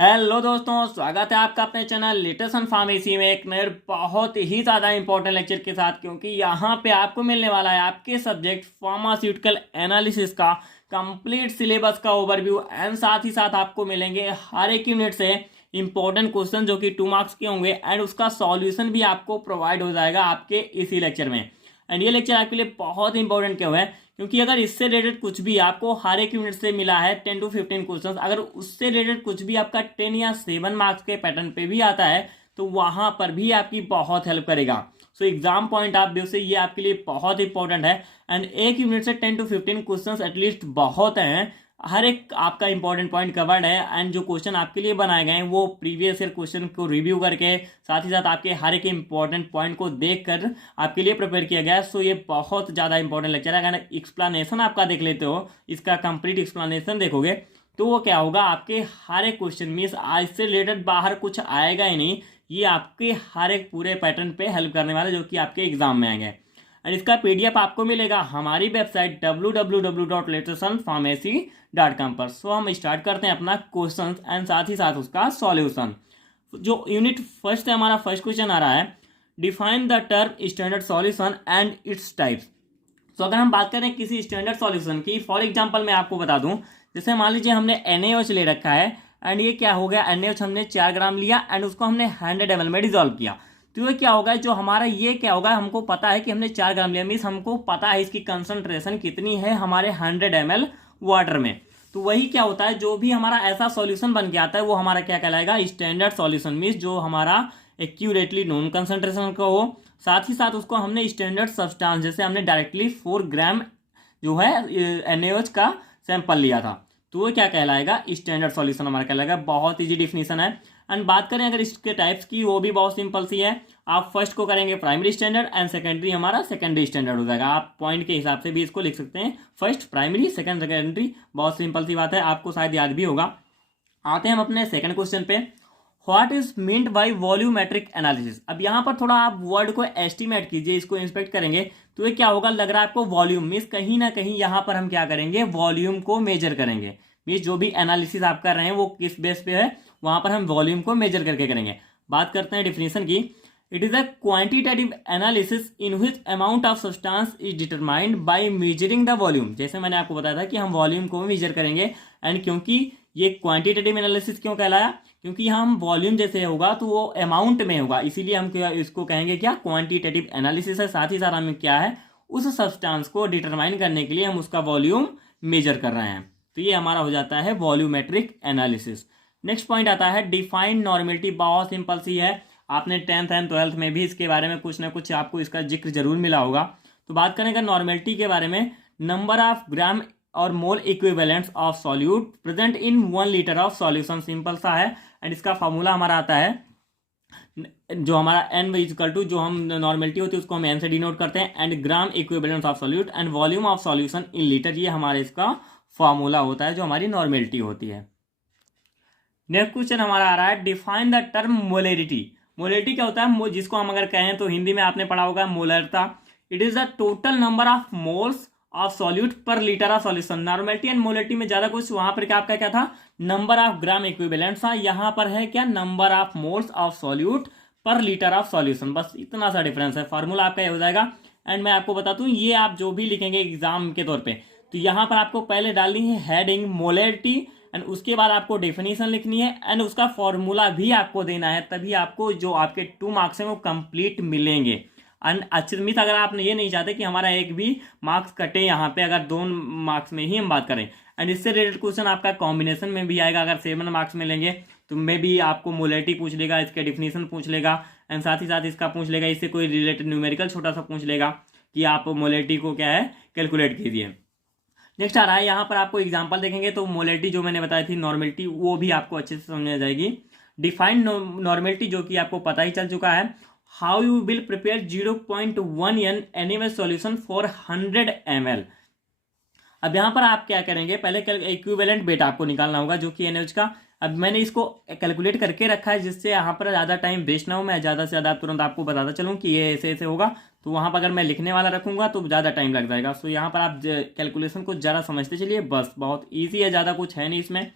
Hello दोस्तों, स्वागत है आपका अपने चैनल लेटेस्ट फार्मेसी में एक नए बहुत ही ज़्यादा इंपॉर्टेंट लेक्चर के साथ। क्योंकि यहाँ पे आपको मिलने वाला है आपके सब्जेक्ट फार्मास्यूटिकल एनालिसिस का कंप्लीट सिलेबस का ओवरव्यू एंड साथ ही साथ आपको मिलेंगे हर एक यूनिट से इंपॉर्टेंट क्वेश्चन जो कि 2 मार्क्स के होंगे एंड उसका सॉल्यूशन भी आपको प्रोवाइड हो जाएगा आपके इसी लेक्चर में। एंड ये लेक्चर आपके लिए बहुत इंपॉर्टेंट क्यों है? क्योंकि अगर इससे रिलेटेड कुछ भी आपको हर एक यूनिट से मिला है 10 to 15 क्वेश्चंस, अगर उससे रिलेटेड कुछ भी आपका 10 या 7 मार्क्स के पैटर्न पे भी आता है तो वहां पर भी आपकी बहुत हेल्प करेगा। So exam point of view से ये आपके लिए बहुत इंपॉर्टेंट है। एंड एक यूनिट से 10 to 15 क्वेश्चंस एटलीस्ट बहुत हैं। हर एक आपका इंपॉर्टेंट पॉइंट कवर्ड है एंड जो क्वेश्चन आपके लिए बनाए गए हैं वो प्रीवियस ईयर क्वेश्चन को रिव्यू करके साथ ही साथ आपके हर एक इंपॉर्टेंट पॉइंट को देखकर आपके लिए प्रिपेयर किया गया है। सो ये बहुत ज़्यादा इंपॉर्टेंट लेक्चर है। अगर एक्सप्लेनेशन आपका देख लेते हो, इसका कंप्लीट एक्सप्लेनेशन देखोगे तो वो क्या होगा, आपके हर एक क्वेश्चन मीन्स आज से रिलेटेड बाहर कुछ आएगा ही नहीं, ये आपके हर एक पूरे पैटर्न पे हेल्प करने वाला जो कि आपके एग्जाम में आएंगे। एंड इसका पीडीएफ आपको मिलेगा हमारी वेबसाइट www.latestpharmacy.com पर। सो हम स्टार्ट करते हैं अपना क्वेश्चन एंड साथ ही साथ उसका सॉल्यूशन। जो यूनिट फर्स्ट है, हमारा फर्स्ट क्वेश्चन आ रहा है, define the term standard solution and its types. तो अगर हम बात करें किसी स्टैंडर्ड सॉल्यूशन की, फॉर एग्जांपल मैं आपको बता दूं, जैसे मान लीजिए हमने NaOH ले रखा है एंड ये क्या हो गया, NaOH हमने 4 ग्राम लिया एंड उसको हमने 100 ml में डिजोल्व किया। तो ये क्या होगा, जो हमारा ये क्या होगा, हमको पता है कि हमने 4 ग्राम लिया, मीन्स हमको पता है इसकी कंसंट्रेशन कितनी है हमारे 100 ml वाटर में। तो वही क्या होता है, जो भी हमारा ऐसा सॉल्यूशन बन के आता है वो हमारा क्या कहलाएगा, स्टैंडर्ड सॉल्यूशन। मीन्स जो हमारा एक्यूरेटली नोन कंसंट्रेशन का हो, साथ ही साथ उसको हमने स्टैंडर्ड सब्सटेंस, जैसे हमने डायरेक्टली 4 ग्राम जो है NaOH का सैंपल लिया था, तो वो क्या कहलाएगा, स्टैंडर्ड सॉल्यूशन हमारा कहलाएगा। बहुत इजी डिफिनीशन है। एंड बात करें अगर इसके टाइप्स की, वो भी बहुत सिंपल सी है। आप फर्स्ट को करेंगे प्राइमरी स्टैंडर्ड एंड सेकेंडरी हमारा सेकेंडरी स्टैंडर्ड हो जाएगा। आप पॉइंट के हिसाब से भी इसको लिख सकते हैं, फर्स्ट प्राइमरी सेकेंड सेकेंडरी। बहुत सिंपल सी बात है, आपको शायद याद भी होगा। आते हैं हम अपने सेकंड क्वेश्चन पे, what is meant by volumetric analysis. अब यहाँ पर थोड़ा आप वर्ड को एस्टिमेट कीजिए, इसको इंस्पेक्ट करेंगे तो ये क्या होगा, लग रहा है आपको वॉल्यूम, मीन्स कहीं ना कहीं यहाँ पर हम क्या करेंगे, वॉल्यूम को मेजर करेंगे। मीन्स जो भी एनालिसिस आप कर रहे हैं वो किस बेस पे है, वहां पर हम वॉल्यूम को मेजर करके करेंगे। बात करते हैं डिफिनेशन की, it is a quantitative analysis in which amount of substance is determined by measuring the volume. जैसे मैंने आपको बताया था कि हम वॉल्यूम को मेजर करेंगे। एंड क्योंकि ये क्वांटिटेटिव एनालिसिस क्यों कहलाया, क्योंकि यहाँ हम वॉल्यूम जैसे होगा तो वो अमाउंट में होगा, इसीलिए हम इसको कहेंगे क्या, क्वांटिटेटिव एनालिसिस है। साथ ही साथ हम क्या है, उस सब्सटेंस को डिटरमाइन करने के लिए हम उसका वॉल्यूम मेजर कर रहे हैं। तो ये हमारा हो जाता है वॉल्यूमेट्रिक एनालिसिस। नेक्स्ट पॉइंट आता है डिफाइंड नॉर्मेलिटी। बहुत सिंपल सी है, आपने 10th एंड 12th में भी इसके बारे में कुछ ना कुछ आपको इसका जिक्र जरूर मिला होगा। तो बात करें अगर नॉर्मेलिटी के बारे में, नंबर ऑफ ग्राम और mole equivalents of solute present in 1 litre of solution. Simple सा है एंड इसका फॉर्मूला हमारा आता है, जो हमारा n इक्वल टू, जो हम नॉर्मेलिटी होती है उसको हम n से डिनोट करते हैं, and gram equivalents of solute and volume of solution in litre, ये हमारे इसका फॉर्मूला होता है जो हमारी नॉर्मेलिटी होती है। नेक्स्ट क्वेश्चन हमारा आ रहा है, डिफाइन द टर्म मोलेरिटी। मोलेरिटी क्या होता है, जिसको हम अगर कहें तो हिंदी में आपने पढ़ा होगा मोलरता। It is the total number of moles of solute per litre of solution. Normality and molarity में ज्यादा कुछ वहां पर क्या आपका क्या था, नंबर ऑफ ग्राम इक्विवेलेंट था, यहाँ पर है क्या, number of moles of solute per litre of solution. बस इतना सा डिफरेंस है, फार्मूला आपका ये हो जाएगा। एंड मैं आपको बता दूं, ये आप जो भी लिखेंगे एग्जाम के तौर पे, तो यहाँ पर आपको पहले डालनी है हेडिंग मोलेरिटी एंड उसके बाद आपको डेफिनेशन लिखनी है एंड उसका फॉर्मूला भी आपको देना है, तभी आपको जो आपके 2 मार्क्स हैं वो कंप्लीट मिलेंगे। एंड अच्छे मित अगर आप ये नहीं चाहते कि हमारा एक भी मार्क्स कटे यहाँ पे, अगर 2 मार्क्स में ही हम बात करें, एंड इससे रिलेटेड क्वेश्चन आपका कॉम्बिनेशन में भी आएगा। अगर 7 मार्क्स मिलेंगे तो मे भी आपको मोलेरिटी पूछ लेगा, इसके डिफिनेशन पूछ लेगा एंड साथ ही साथ इसका पूछ लेगा, इससे कोई रिलेटेड न्यूमेरिकल छोटा सा पूछ लेगा कि आप मोलेरिटी को क्या है कैलकुलेट कीजिए। नेक्स्ट आ रहा है, यहाँ पर आपको एग्जांपल देखेंगे तो मोलेरिटी जो मैंने बताई थी नॉर्मेलिटी, वो भी आपको अच्छे से समझ आ जाएगी। डिफाइंड नॉर्मेलिटी जो कि आपको पता ही चल चुका है, how you will prepare 0.1 NaOH solution for 100 ml। अब यहाँ पर आप क्या करेंगे, पहले इक्विवेलेंट वेट आपको निकालना होगा जो कि NaOH का। अब मैंने इसको कैलकुलेट करके रखा है जिससे यहाँ पर ज़्यादा टाइम वेस्ट ना हो, मैं ज़्यादा से ज़्यादा तुरंत आपको बताता चलूँ कि ये ऐसे ऐसे होगा। तो वहाँ पर अगर मैं लिखने वाला रखूँगा तो ज़्यादा टाइम लग जाएगा। सो यहाँ पर आप कैलकुलेशन को ज़रा समझते चलिए, बस बहुत ईजी है, ज़्यादा कुछ है नहीं इसमें।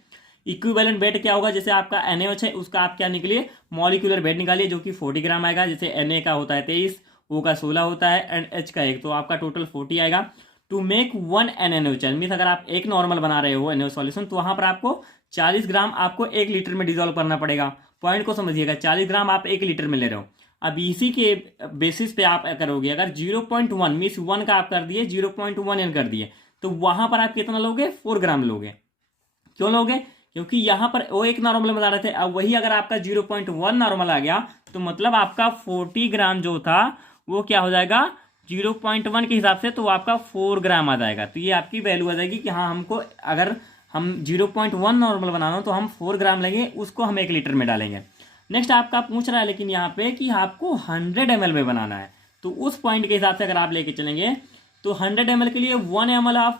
इक्विवेलेंट वेट क्या होगा, जैसे आपका NaOH है उसका आप क्या निकलिए मॉलिक्यूलर वेट निकालिए जो कि 40 ग्राम आएगा। जैसे Na का होता है 23, O का 16 होता है एंड H का 1, तो आपका टोटल 40 आएगा। टू मेक 1 NaOH मीन्स अगर आप एक नॉर्मल बना रहे हो NaOH सॉल्यूशन तो वहां पर आपको 40 ग्राम आपको 1 लीटर में डिजोल्व करना पड़ेगा। पॉइंट को समझिएगा, 40 ग्राम आप 1 लीटर में ले रहे हो। अब इसी के बेसिस पे आप करोगे, अगर 0.1 मीन्स 1 का आप कर दिए 0.1 एन कर दिए, तो वहां पर आप कितना लोगे 4 ग्राम लोगे। क्यों लोगे, क्योंकि यहां पर वो एक नॉर्मल बता रहे थे, अब वही अगर आपका 0.1 नॉर्मल आ गया तो मतलब आपका 40 ग्राम जो था वो क्या हो जाएगा 0.1 के हिसाब से, तो आपका 4 ग्राम आ जाएगा। तो ये आपकी वैल्यू आ जाएगी कि हाँ हमको अगर हम 0.1 नॉर्मल बनाना हो तो हम 4 ग्राम लेंगे, उसको हम 1 लीटर में डालेंगे। नेक्स्ट आपका पूछ रहा है लेकिन यहाँ पे कि आपको 100 ml में बनाना है, तो उस पॉइंट के हिसाब से अगर आप लेके चलेंगे तो 100 ml के लिए 1 ml ऑफ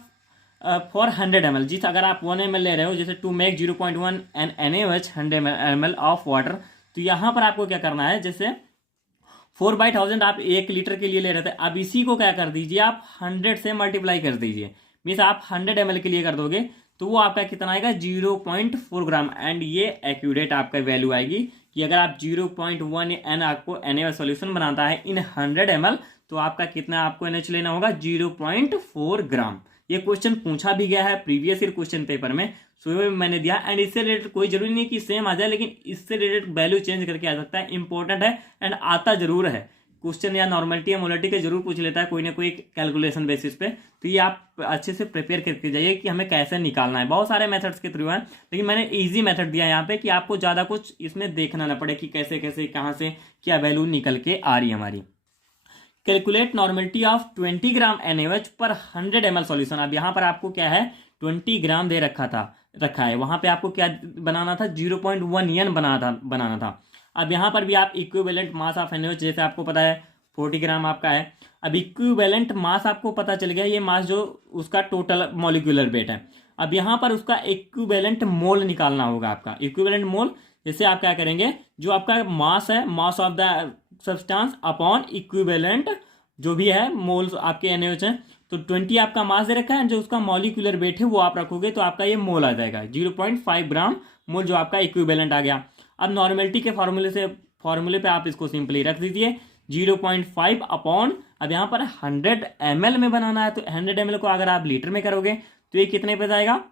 फॉर 100 ml, जिस अगर आप 1 ml ले रहे हो, जैसे to make 0.1 and NaOH 100 ml of water, तो यहाँ पर आपको क्या करना है, जैसे 4/1000 आप 1 लीटर के लिए ले रहे थे, अब इसी को क्या कर दीजिए आप 100 से मल्टीप्लाई कर दीजिए, मीन्स आप 100 ml के लिए कर दोगे तो वो आपका कितना आएगा 0.4 ग्राम। एंड ये एक्यूरेट आपका वैल्यू आएगी कि अगर आप 0.1 एन आपको NaOH सॉल्यूशन बनाता है इन 100 ml, तो आपका कितना आपको NaOH लेना होगा 0.4 ग्राम। ये क्वेश्चन पूछा भी गया है प्रीवियस ईयर क्वेश्चन पेपर में, सो मैंने दिया। एंड इससे रिलेटेड कोई जरूरी नहीं कि सेम आ जाए, लेकिन इससे रिलेटेड वैल्यू चेंज करके आ सकता है, इंपॉर्टेंट है एंड आता जरूर है क्वेश्चन, या नॉर्मलिटी या मोलिटी के जरूर पूछ लेता है कोई ना कोई कैलकुलेशन बेसिस पे। तो ये आप अच्छे से प्रिपेयर करके जाइए कि हमें कैसे निकालना है। बहुत सारे मेथड्स के थ्रू है, लेकिन मैंने इजी मेथड दिया है यहाँ पे कि आपको ज़्यादा कुछ इसमें देखना ना पड़े कि कैसे कैसे कहाँ से क्या वैल्यू निकल के आ रही है हमारी। Calculate normality of 20 gram NaOH पर 100 ml सॉल्यूशन। अब यहाँ पर आपको क्या है 20 ग्राम दे रखा है, वहां पे आपको क्या बनाना था 0.1 n बनाना था। अब यहाँ पर भी आप इक्विवेलेंट मास ऑफ NaOH, जैसे आपको पता है 40 ग्राम आपका है। अब इक्विवेलेंट मास आपको पता चल गया, ये मास जो उसका टोटल मॉलिक्यूलर वेट है। अब यहाँ पर उसका इक्विवेलेंट मोल निकालना होगा आपका। इक्विवेलेंट मोल जैसे आप क्या करेंगे, जो आपका मास है mass of the substance upon equivalent जो भी है मोल्स आपके NaOH हैं, तो 20 आपका मास दे रखा है, जो उसका मॉलिक्यूलर वेट है वो आप रखोगे तो आपका ये मोल आ जाएगा 0.5 ग्राम मोल, जो आपका इक्विवेलेंट आ गया। अब नॉर्मेलिटी के फॉर्मूले पे आप इसको सिंपली रख दीजिए 0.5 अपॉन, अब यहाँ पर 100 ml में बनाना है, तो 100 ml को अगर आप लीटर में करोगे तो ये कितने पे जाएगा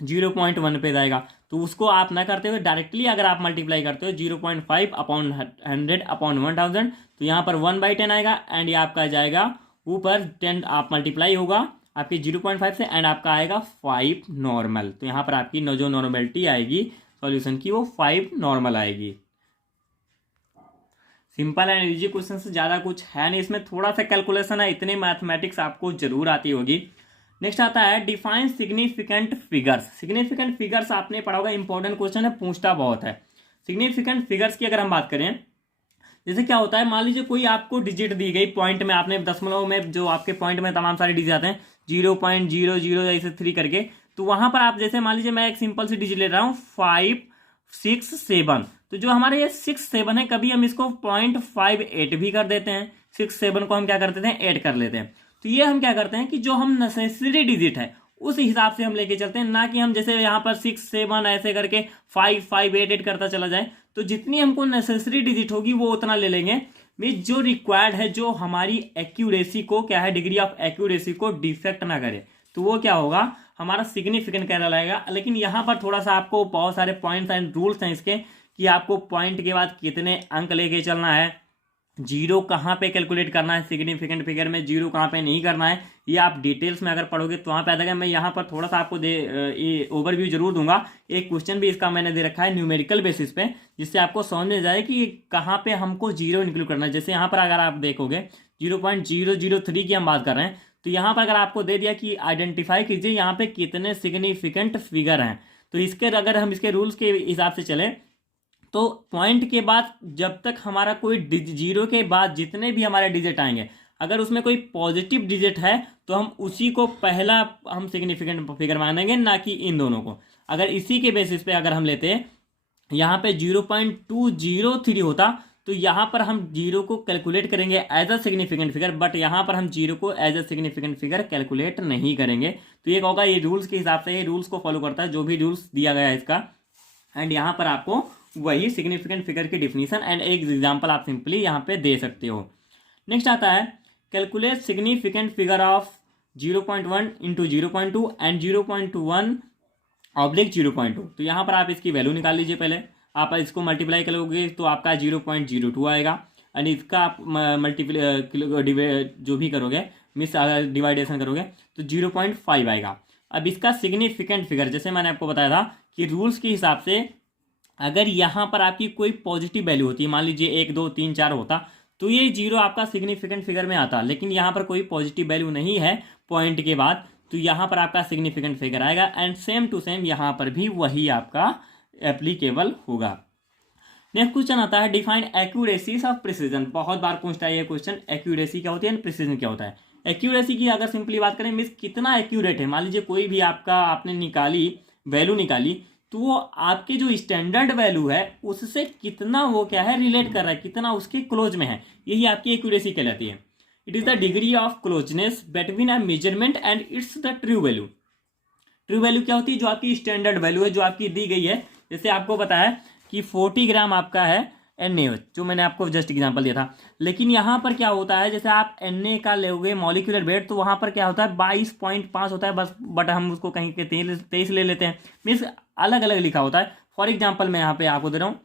0.1 पे जाएगा। तो उसको आप ना करते हुए डायरेक्टली अगर आप मल्टीप्लाई करते हो 0.5 अपॉन 100 अपॉन 1000, तो यहाँ पर 1/10 आएगा एंड ये आपका जाएगा ऊपर 10 आप मल्टीप्लाई होगा आपके 0.5 से एंड आपका आएगा 5 नॉर्मल। तो यहाँ पर आपकी जो नॉर्मलिटी आएगी सॉल्यूशन की वो 5 नॉर्मल आएगी। सिंपल एंड इजी क्वेश्चन से ज़्यादा कुछ है नहीं इसमें, थोड़ा सा कैलकुलेशन है, इतने मैथमेटिक्स आपको जरूर आती होगी। नेक्स्ट आता है define significant figures. Significant figures आपने पढ़ा होगा, इंपॉर्टेंट क्वेश्चन है, पूछता बहुत है। सिग्निफिकेंट फिगर्स की अगर हम बात करें, जैसे क्या होता है, मान लीजिए कोई आपको डिजिट दी गई पॉइंट में, आपने दशमलव में जो आपके पॉइंट में तमाम सारे डिजिट आते हैं 0.00 ऐसे 3 करके, तो वहां पर आप जैसे मान लीजिए मैं एक सिंपल सी डिजिट ले रहा हूँ 5 6 7, तो जो हमारे ये 6 7 है कभी हम इसको 0.58 भी कर देते हैं, 6 7 को हम क्या कर देते हैं 8 कर लेते हैं। तो ये हम क्या करते हैं कि जो हम नेसेसरी डिजिट है उस हिसाब से हम लेके चलते हैं, ना कि हम जैसे यहाँ पर 6 7 ऐसे करके 5 5 8 8 करता चला जाए। तो जितनी हमको नेसेसरी डिजिट होगी वो उतना ले लेंगे, मीन जो रिक्वायर्ड है, जो हमारी एक्यूरेसी को क्या है डिग्री ऑफ एक्यूरेसी को डिफेक्ट ना करे, तो वो क्या होगा हमारा सिग्निफिकेंट कहलाएगा। लेकिन यहाँ पर थोड़ा सा आपको बहुत सारे पॉइंट्स एंड रूल्स हैं इसके, कि आपको पॉइंट के बाद कितने अंक लेके चलना है, जीरो कहाँ पे कैलकुलेट करना है, सिग्निफिकेंट फिगर में जीरो कहाँ पे नहीं करना है, ये आप डिटेल्स में अगर पढ़ोगे तो वहाँ पे आ जाएगा। मैं यहाँ पर थोड़ा सा आपको ये ओवरव्यू जरूर दूंगा। एक क्वेश्चन भी इसका मैंने दे रखा है न्यूमेरिकल बेसिस पे, जिससे आपको समझ में जाए कि कहाँ पे हमको जीरो इंक्लूड करना है। जैसे यहाँ पर अगर आप देखोगे 0.003 की हम बात कर रहे हैं, तो यहाँ पर अगर आपको दे दिया कि आइडेंटिफाई कीजिए यहाँ पे कितने सिग्निफिकेंट फिगर हैं, तो इसके अगर हम इसके रूल्स के हिसाब से चलें तो पॉइंट के बाद जब तक हमारा कोई जीरो के बाद जितने भी हमारे डिजिट आएंगे, अगर उसमें कोई पॉजिटिव डिजिट है तो हम उसी को पहला हम सिग्निफिकेंट फिगर मानेंगे, ना कि इन दोनों को। अगर इसी के बेसिस पे अगर हम लेते यहाँ पे 0.203 होता, तो तो यहाँ पर हम जीरो को कैलकुलेट करेंगे as a significant figure, but यहाँ पर हम जीरो को as a significant figure calculate नहीं करेंगे। तो ये होगा, ये रूल्स के हिसाब से, ये रूल्स को फॉलो करता है जो भी रूल्स दिया गया है इसका। एंड यहाँ पर आपको वही सिग्निफिकेंट फिगर की डिफिनीशन एंड एक एग्जाम्पल आप सिंपली यहाँ पे दे सकते हो। नेक्स्ट आता है calculate significant figure of 0.1 into 0.2 and 0.1 oblique 0.2। तो यहाँ पर आप इसकी वैल्यू निकाल लीजिए। पहले आप इसको मल्टीप्लाई करोगे तो आपका 0.02 आएगा, एंड इसका आप मल्टीप्लाई जो भी करोगे मिस डिवाइडेशन करोगे तो 0.5 आएगा। अब इसका सिग्निफिकेंट फिगर, जैसे मैंने आपको बताया था कि रूल्स के हिसाब से अगर यहाँ पर आपकी कोई पॉजिटिव वैल्यू होती है, मान लीजिए 1 2 3 4 होता, तो ये जीरो आपका सिग्निफिकेंट फिगर में आता। लेकिन यहाँ पर कोई पॉजिटिव वैल्यू नहीं है पॉइंट के बाद, तो यहाँ पर आपका सिग्निफिकेंट फिगर आएगा। एंड सेम टू सेम यहाँ पर भी वही आपका एप्लीकेबल होगा। नेक्स्ट क्वेश्चन आता है डिफाइन एक्यूरेसी ऑफ प्रिसीजन। बहुत बार पूछता है ये क्वेश्चन, एक्यूरेसी क्या होती है, प्रिसीजन क्या होता है। एक्यूरेसी की अगर सिंपली बात करें मीन्स कितना एक्यूरेट है। मान लीजिए कोई भी आपका आपने निकाली वैल्यू निकाली, तो वो आपके जो स्टैंडर्ड वैल्यू है उससे कितना वो क्या है रिलेट कर रहा है, कितना उसके क्लोज में है, यही आपकी एक्यूरेसी कहलाती है। It is the degree of closeness between a measurement and it's the true value. True value क्या होती है, जो आपकी स्टैंडर्ड वैल्यू है, जो आपकी दी गई है। जैसे आपको पता है कि 40 ग्राम आपका है NaOH, जो मैंने आपको जस्ट एग्जांपल दिया था। लेकिन यहाँ पर क्या होता है, जैसे आप Na का लोगे मॉलिक्यूलर वेट, तो वहाँ पर क्या होता है 22.5 होता है बस, बट हम उसको कहीं के 23 ले लेते हैं, मीन्स अलग अलग लिखा होता है। फॉर एग्जाम्पल मैं यहाँ पे आपको दे रहा हूँ,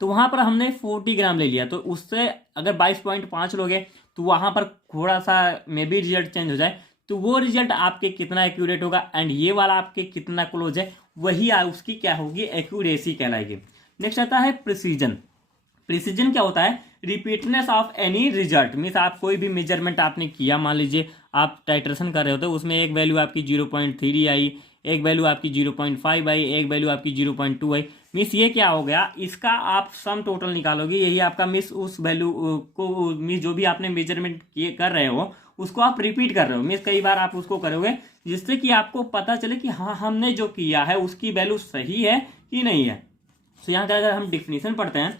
तो वहाँ पर हमने 40 ग्राम ले लिया, तो उससे अगर 22.5 लोगे तो वहाँ पर थोड़ा सा मे बी रिजल्ट चेंज हो जाए, तो वो रिजल्ट आपके कितना एक्यूरेट होगा एंड ये वाला आपके कितना क्लोज है, वही उसकी क्या होगी, एक्यूरेसी कहलाएगी। नेक्स्ट आता है प्रिसीजन। प्रिसीजन क्या होता है, रिपीटनेस ऑफ एनी रिजल्ट। मीन्स आप कोई भी मेजरमेंट आपने किया, मान लीजिए आप टाइट्रेशन कर रहे हो तो उसमें एक वैल्यू आपकी 0.3 आई, एक वैल्यू आपकी 0.5 आई, एक वैल्यू आपकी 0.2 आई। मिस ये क्या हो गया, इसका आप सम टोटल निकालोगे, यही आपका मिस उस वैल्यू को मिस जो भी आपने मेजरमेंट कर रहे हो उसको आप रिपीट कर रहे हो। मिस कई बार आप उसको करोगे जिससे कि आपको पता चले कि हाँ हमने जो किया है उसकी वैल्यू सही है कि नहीं है। तो यहाँ का अगर हम डिफिनीशन पढ़ते हैं,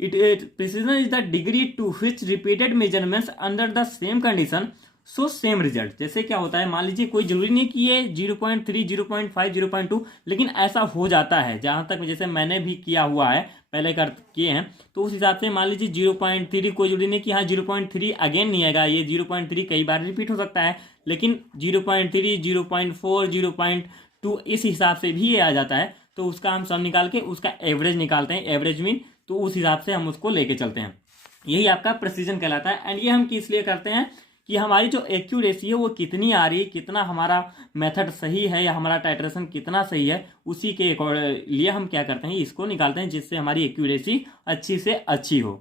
precision is the degree to which repeated measurements under the same condition show same result. जैसे क्या होता है, मान लीजिए कोई जरूरी नहीं कि ये 0.3 0.5 0.2, लेकिन ऐसा हो जाता है। जहां तक जैसे मैंने भी किया हुआ है, पहले किए हैं, तो उस हिसाब से मान लीजिए 0.3 कोई जरूरी नहीं कि हाँ 0.3 अगेन नहीं आएगा, ये 0.3 कई बार रिपीट हो सकता है, लेकिन 0.3 0.4 0.2 इस हिसाब से भी ये आ जाता है। तो उसका हम सम निकाल के उसका एवरेज निकालते हैं, एवरेज मीन, तो उस हिसाब से हम उसको लेके चलते हैं। यही आपका प्रिसीजन कहलाता है। एंड ये हम किस लिए करते हैं कि हमारी जो एक्यूरेसी है वो कितनी आ रही है, कितना हमारा मेथड सही है या हमारा टाइट्रेशन कितना सही है, उसी के लिए हम क्या करते हैं, इसको निकालते हैं, जिससे हमारी एक्यूरेसी अच्छी से अच्छी हो।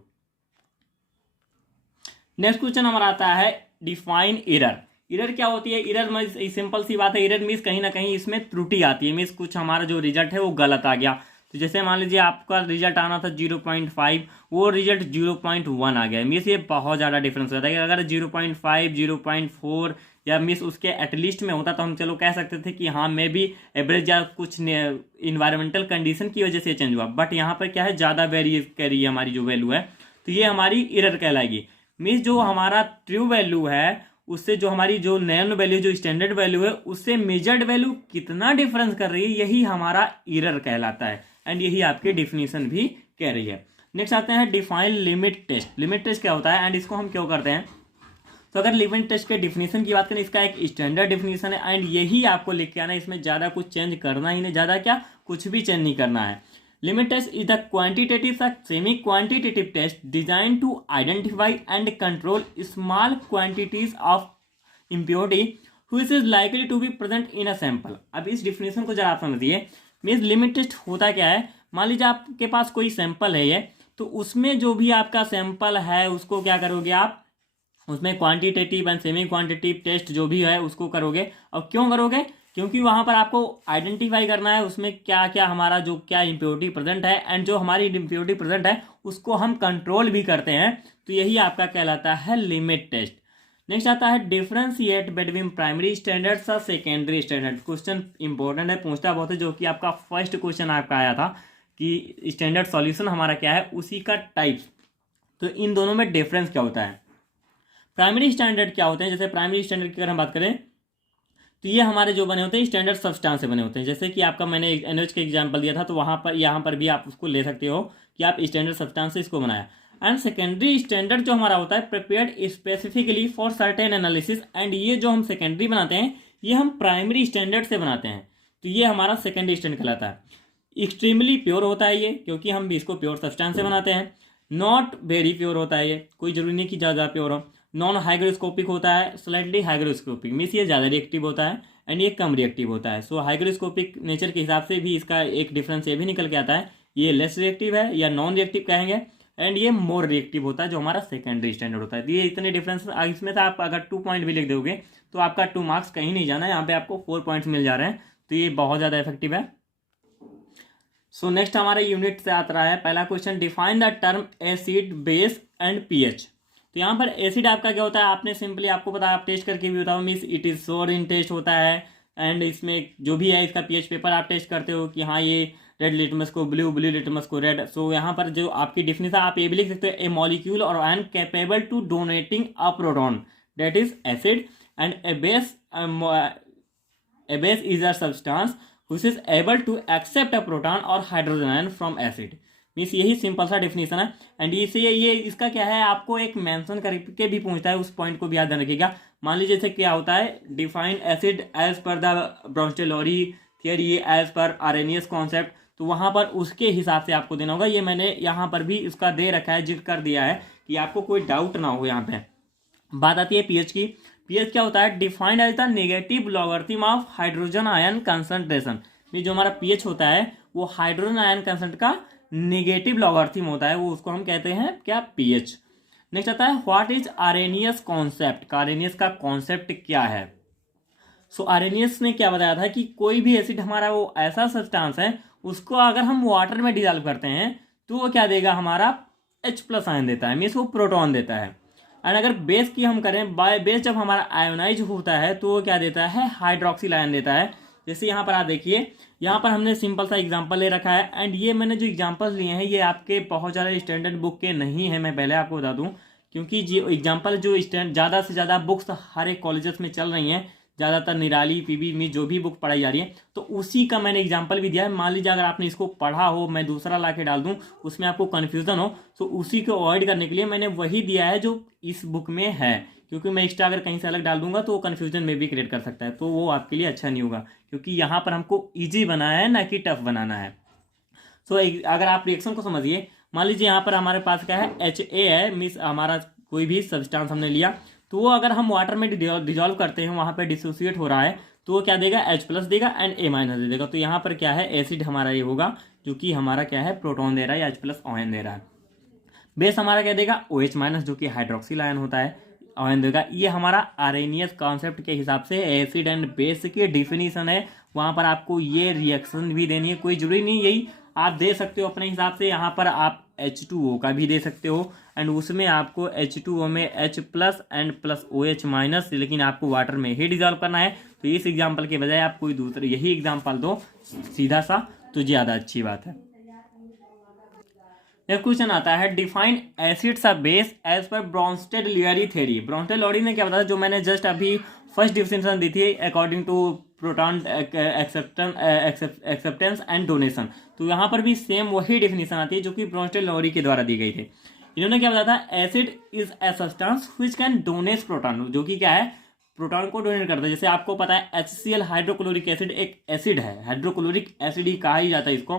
नेक्स्ट क्वेश्चन हमारा आता है डिफाइन एरर। एरर क्या होती है, एरर सिंपल सी बात है, एरर मीन्स कहीं ना कहीं इसमें त्रुटि आती है, मीन्स कुछ हमारा जो रिजल्ट है वो गलत आ गया। तो जैसे मान लीजिए आपका रिजल्ट आना था 0.5, वो रिजल्ट 0.1 आ गया, मीन्स ये बहुत ज़्यादा डिफरेंस होता है। अगर 0.5 0.4 या मिस उसके एटलीस्ट में होता तो हम चलो कह सकते थे कि हाँ मे बी एवरेज या कुछ इन्वायरमेंटल कंडीशन की वजह से चेंज हुआ। बट यहाँ पर क्या है, ज़्यादा वेरी कर रही है हमारी जो वैल्यू है, तो ये हमारी एरर कहलाएगी। मीन्स जो हमारा ट्रू वैल्यू है उससे जो हमारी जो नॉन वैल्यू, जो स्टैंडर्ड वैल्यू है, उससे मेजर्ड वैल्यू कितना डिफरेंस कर रही है, यही हमारा एरर कहलाता है। एंड यही आपकी डिफिनीशन भी कह रही है। नेक्स्ट आते हैं define limit test. Limit test क्या होता है एंड इसको हम क्यों करते हैं। तो अगर लिमिट टेस्ट के डिफिनीशन की बात करें, इसका एक स्टैंडर्ड डिफिनीशन है एंड यही आपको लिख के आना है, इसमें ज़्यादा कुछ चेंज करना ही नहीं, ज़्यादा क्या कुछ भी चेंज नहीं करना है। Limit test is the quantitative or semi-quantitative test designed to identify and control small quantities of impurity which is likely to be present in a sample। अब इस डिफिनेशन को जरा आप समझिए। मीन्स लिमिट टेस्ट होता क्या है, मान लीजिए आपके पास कोई सैंपल है ये, तो उसमें जो भी आपका सैंपल है उसको क्या करोगे आप, उसमें quantitative and semi quantitative test जो भी है उसको करोगे। और क्यों करोगे, क्योंकि वहां पर आपको आइडेंटिफाई करना है उसमें क्या क्या हमारा जो क्या इम्प्योरिटी प्रेजेंट है, एंड जो हमारी इम्प्योरिटी प्रेजेंट है उसको हम कंट्रोल भी करते हैं। तो यही आपका कहलाता है लिमिट टेस्ट। नेक्स्ट आता है डिफरेंशिएट बिटवीन प्राइमरी स्टैंडर्ड्स और सेकेंडरी स्टैंडर्ड। क्वेश्चन इंपॉर्टेंट है, पूछता बहुत है, जो कि आपका फर्स्ट क्वेश्चन आपका आया था कि स्टैंडर्ड सॉल्यूशन हमारा क्या है, उसी का टाइप्स। तो इन दोनों में डिफरेंस क्या होता है। प्राइमरी स्टैंडर्ड क्या होते हैं, जैसे प्राइमरी स्टैंडर्ड की अगर हम बात करें तो ये हमारे जो बने होते हैं स्टैंडर्ड सब्सटेंस से बने होते हैं। जैसे कि आपका मैंने एनएच का एग्जांपल दिया था, तो वहाँ पर यहाँ पर भी आप उसको ले सकते हो कि आप स्टैंडर्ड सब्सटेंस से इसको बनाया। एंड सेकेंडरी स्टैंडर्ड जो हमारा होता है prepared specifically for certain analysis, and ये जो हम सेकेंडरी बनाते हैं ये हम प्राइमरी स्टैंडर्ड से बनाते हैं, तो ये हमारा सेकेंडरी स्टैंडर्ड कहलाता है। एक्सट्रीमली प्योर होता है ये, क्योंकि हम भी इसको प्योर सब्सटेंस से बनाते हैं। नॉट वेरी प्योर होता है ये, कोई जरूरी नहीं कि ज़्यादा प्योर हो। नॉन हाइग्रोस्कोपिक होता है, स्लाइटली हाइग्रोस्कोपिक मीन्स ये ज़्यादा रिएक्टिव होता है एंड ये कम रिएक्टिव होता है। सो हाइग्रोस्कोपिक नेचर के हिसाब से भी इसका एक डिफरेंस ये भी निकल के आता है, ये लेस रिएक्टिव है या नॉन रिएक्टिव कहेंगे, एंड ये मोर रिएक्टिव होता है जो हमारा सेकेंडरी स्टैंडर्ड होता है। तो ये इतने डिफरेंस इसमें से आप अगर 2 पॉइंट भी लिख दोगे तो आपका 2 मार्क्स कहीं नहीं जाना है, यहाँ पे आपको 4 पॉइंट्स मिल जा रहे हैं, तो ये बहुत ज़्यादा इफेक्टिव है। सो नेक्स्ट हमारे यूनिट से आता रहा है पहला question, define the term acid base and pH. तो यहाँ पर एसिड आपका क्या होता है, आपने सिंपली आपको पता है, आप टेस्ट करके भी बताओ, मीन्स इट इज सोर इन टेस्ट होता है। एंड इसमें जो भी है इसका पीएच पेपर आप टेस्ट करते हो कि हाँ ये रेड लिटमस को ब्लू, ब्लू लिटमस को रेड। सो यहाँ पर जो आपकी डिफिनेशन आप ये भी लिख सकते हो, a molecule or ion capable to donating a proton that is acid, and a base is a substance which is able to accept a proton or hydrogen ion from acid। Means यही simple सा definition है। And इसे ये इसका क्या है, आपको एक मेंशन करके भी पूछता है, उस पॉइंट को भी याद रखिएगा। मान लीजिए जैसे क्या होता है, define acid as per the Bronsted Lowry theory as per Arrhenius concept, तो वहां पर उसके हिसाब से आपको देना होगा। ये मैंने यहाँ पर भी इसका दे रखा है, जिक्र कर दिया है कि आपको कोई डाउट ना हो। यहाँ पे बात आती है पीएच की। पीएच क्या होता है, defined as the negative logarithm of hydrogen ion concentration. जो हमारा पीएच होता है वो हाइड्रोजन आयन कंसंट्रेशन का नेगेटिव लॉगरिथम होता है, वो उसको हम कहते हैं क्या, पीएच। नेक्स्ट आता है व्हाट इज आर्रेनियस कॉन्सेप्ट। आर्रेनियस का कॉन्सेप्ट क्या है। सो आर्रेनियस ने क्या बताया था कि कोई भी एसिड हमारा वो ऐसा सब्सटेंस है, उसको अगर हम वाटर में डिजॉल्व करते हैं तो वो क्या देगा, हमारा H+ आयन देता है, मीन्स वो प्रोटॉन देता है। एंड अगर बेस की हम करें, बाय बेस जब हमारा आयोनाइज होता है तो वो क्या देता है, हाइड्रोक्सिल आयन देता है। जैसे यहाँ पर आप देखिए, यहाँ पर हमने सिंपल सा एग्जांपल ले रखा है, एंड ये मैंने जो एग्जांपल्स लिए हैं ये आपके बहुत ज़्यादा स्टैंडर्ड बुक के नहीं है, मैं पहले आपको बता दूं, क्योंकि जो एग्जांपल जो ज़्यादा से ज़्यादा बुक्स हर एक कॉलेजेस में चल रही हैं, ज़्यादातर निराली पीबी में जो भी बुक पढ़ाई जा रही है, तो उसी का मैंने एग्जांपल भी दिया है। मान लीजिए अगर आपने इसको पढ़ा हो, मैं दूसरा ला के डाल दूँ, उसमें आपको कन्फ्यूज़न हो, तो उसी को अवॉइड करने के लिए मैंने वही दिया है जो इस बुक में है, क्योंकि मैं एक्स्ट्रा अगर कहीं से अलग डाल दूंगा तो वो कन्फ्यूजन में भी क्रिएट कर सकता है, तो वो आपके लिए अच्छा नहीं होगा, क्योंकि यहाँ पर हमको ईजी बनाना है ना कि टफ बनाना है। सो अगर आप रिएक्शन को समझिए, मान लीजिए यहाँ पर हमारे पास क्या है, HA है, मीन्स हमारा कोई भी सब्सटेंस हमने लिया, तो वो अगर हम वाटर में डिजॉल्व करते हैं, वहाँ पर डिसोसिएट हो रहा है, तो वो क्या देगा, H+ देगा एंड A- दे देगा। तो यहाँ पर क्या है, एसिड हमारा ये होगा, जो कि हमारा क्या है, प्रोटॉन दे रहा है या H+ आयन दे रहा है। बेस हमारा क्या देगा, OH- जो कि हाइड्रोक्सिल आयन होता है, आयन देगा। ये हमारा आर्रेनियस कॉन्सेप्ट के हिसाब से एसिड एंड बेस की डिफिनीशन है। वहाँ पर आपको ये रिएक्शन भी देनी है, कोई जरूरी नहीं, यही आप दे सकते हो अपने हिसाब से। यहाँ पर आप H2O का भी दे सकते हो, एंड उसमें आपको H2O में H+ एंड प्लस OH-, लेकिन आपको वाटर में ही डिजॉल्व करना है। तो इस एग्जाम्पल के बजाय आप कोई दूसरे यही एग्जाम्पल दो सीधा सा, तो ज़्यादा अच्छी बात है। नेक्स्ट क्वेश्चन आता है, define acids of base as per Bronsted Lowry theory. ब्रोंस्टेड-लियरी ने क्या बताया, जो मैंने जस्ट अभी फर्स्ट डिफिनेशन दी थी, according to proton acceptance and donation. तो यहाँ पर भी सेम वही डिफिनेशन आती है जो कि ब्रोंस्टेड-लियरी के द्वारा दी गई थी। इन्होंने क्या बताया था, acid is a substance which can donate proton, जो कि क्या है, प्रोटॉन को डोनेट करता है। जैसे आपको पता है HCl हाइड्रोक्लोरिक एसिड एक एसिड है, हाइड्रोक्लोरिक एसिड ही कहा ही जाता है इसको।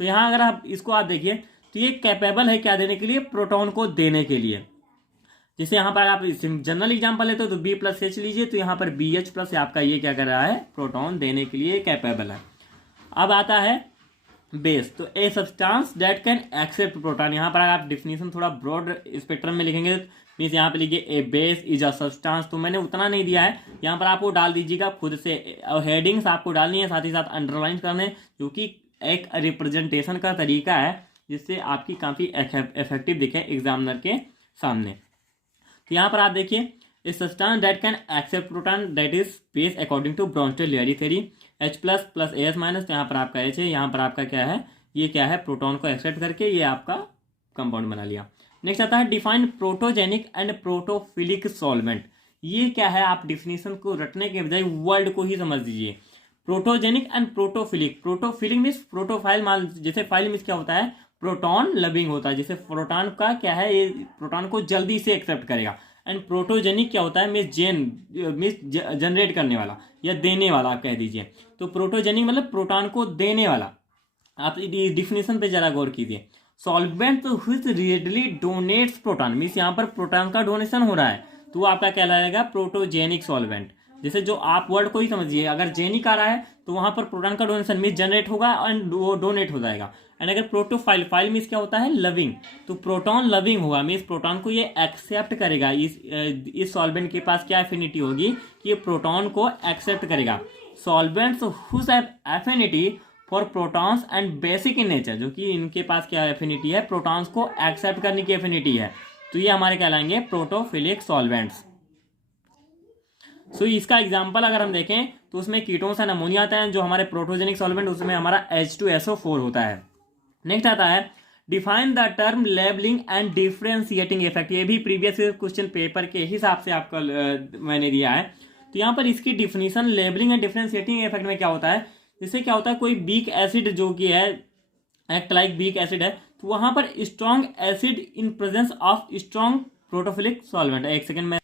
तो यहाँ अगर आप इसको आप देखिए, तो ये कैपेबल है क्या देने के लिए, प्रोटॉन को देने के लिए। जैसे यहाँ पर आप जनरल एग्जांपल लेते हो तो B+H लीजिए, तो यहाँ पर BH+ आपका ये क्या कर रहा है, प्रोटॉन देने के लिए कैपेबल है। अब आता है बेस, तो a substance that can accept proton. यहाँ पर आप डिफिनीशन थोड़ा ब्रॉड स्पेक्ट्रम में लिखेंगे, मीन्स यहाँ पे लिखिए ए बेस इज अ सब्सटेंस, तो मैंने उतना नहीं दिया है, यहाँ पर आपको डाल दीजिएगा खुद से, हेडिंग्स आपको डालनी है, साथ ही साथ अंडरलाइन करने, जो कि एक रिप्रेजेंटेशन का तरीका है जिससे आपकी काफ़ी इफेक्टिव दिखे एग्जामिनर के सामने। तो यहाँ पर आप देखिए, इस substance that can accept proton that is base according to Bronsted Lowry theory, H+ plus AS-, तो यहाँ पर आपका H है, यहाँ पर आपका क्या है, ये क्या है, प्रोटॉन को एक्सेप्ट करके ये आपका कंपाउंड बना लिया। नेक्स्ट आता है define protogenic and protophilic solvent. ये क्या है, आप डिफिनीशन को रटने के बजाय वर्ड को ही समझ लीजिए। Protogenic and protophilic, protophilic means protophile, मान जैसे फाइल मीन्स क्या होता है, प्रोटॉन लविंग होता है, जैसे प्रोटॉन का क्या है, ये प्रोटॉन को जल्दी से एक्सेप्ट करेगा। एंड प्रोटोजेनिक क्या होता है, मीन्स जनरेट करने वाला या देने वाला आप कह दीजिए। तो प्रोटोजेनिक मतलब प्रोटॉन को देने वाला। आप डिफिनेशन पे जरा गौर कीजिए। Solvent which readily donates proton, means यहाँ पर प्रोटॉन का डोनेशन हो रहा है, तो वो आपका कहलाएगा प्रोटोजेनिक सॉल्वेंट। जैसे जो आप वर्ड को ही समझिए, अगर जेनिक आ रहा है तो वहां पर प्रोटॉन का डोनेशन मीन्स जनरेट होगा एंड वो डोनेट हो जाएगा। एंड अगर प्रोटोफाइल, फाइल मीन्स क्या होता है, लविंग, तो प्रोटॉन लविंग होगा, मीन्स प्रोटॉन को ये एक्सेप्ट करेगा। इस सॉल्वेंट के पास क्या एफिनिटी होगी कि ये प्रोटॉन को एक्सेप्ट करेगा। Solvents whose have affinity for protons and basic in nature, जो कि इनके पास क्या एफिनिटी है, प्रोटॉन्स को एक्सेप्ट करने की एफिनिटी है, तो ये हमारे कहलाएंगे प्रोटोफिलिक सॉल्वेंट्स। सो इसका एग्जांपल अगर हम देखें तो उसमें कीटोन्स एंड अमोनिया आता है, जो हमारे प्रोटोजेनिक सॉल्वेंट, उसमें हमारा H2SO4 होता है। नेक्स्ट आता है define the term labelling and differentiating effect. ये भी प्रीवियस क्वेश्चन पेपर के हिसाब से आपका मैंने दिया है। तो यहाँ पर इसकी definition labelling and differentiating effect में क्या होता है, जिससे क्या होता है, कोई वीक एसिड जो कि है, एक्ट लाइक वीक एसिड है, तो वहां पर strong acid in presence of strong protophilic solvent. एक सेकंड में,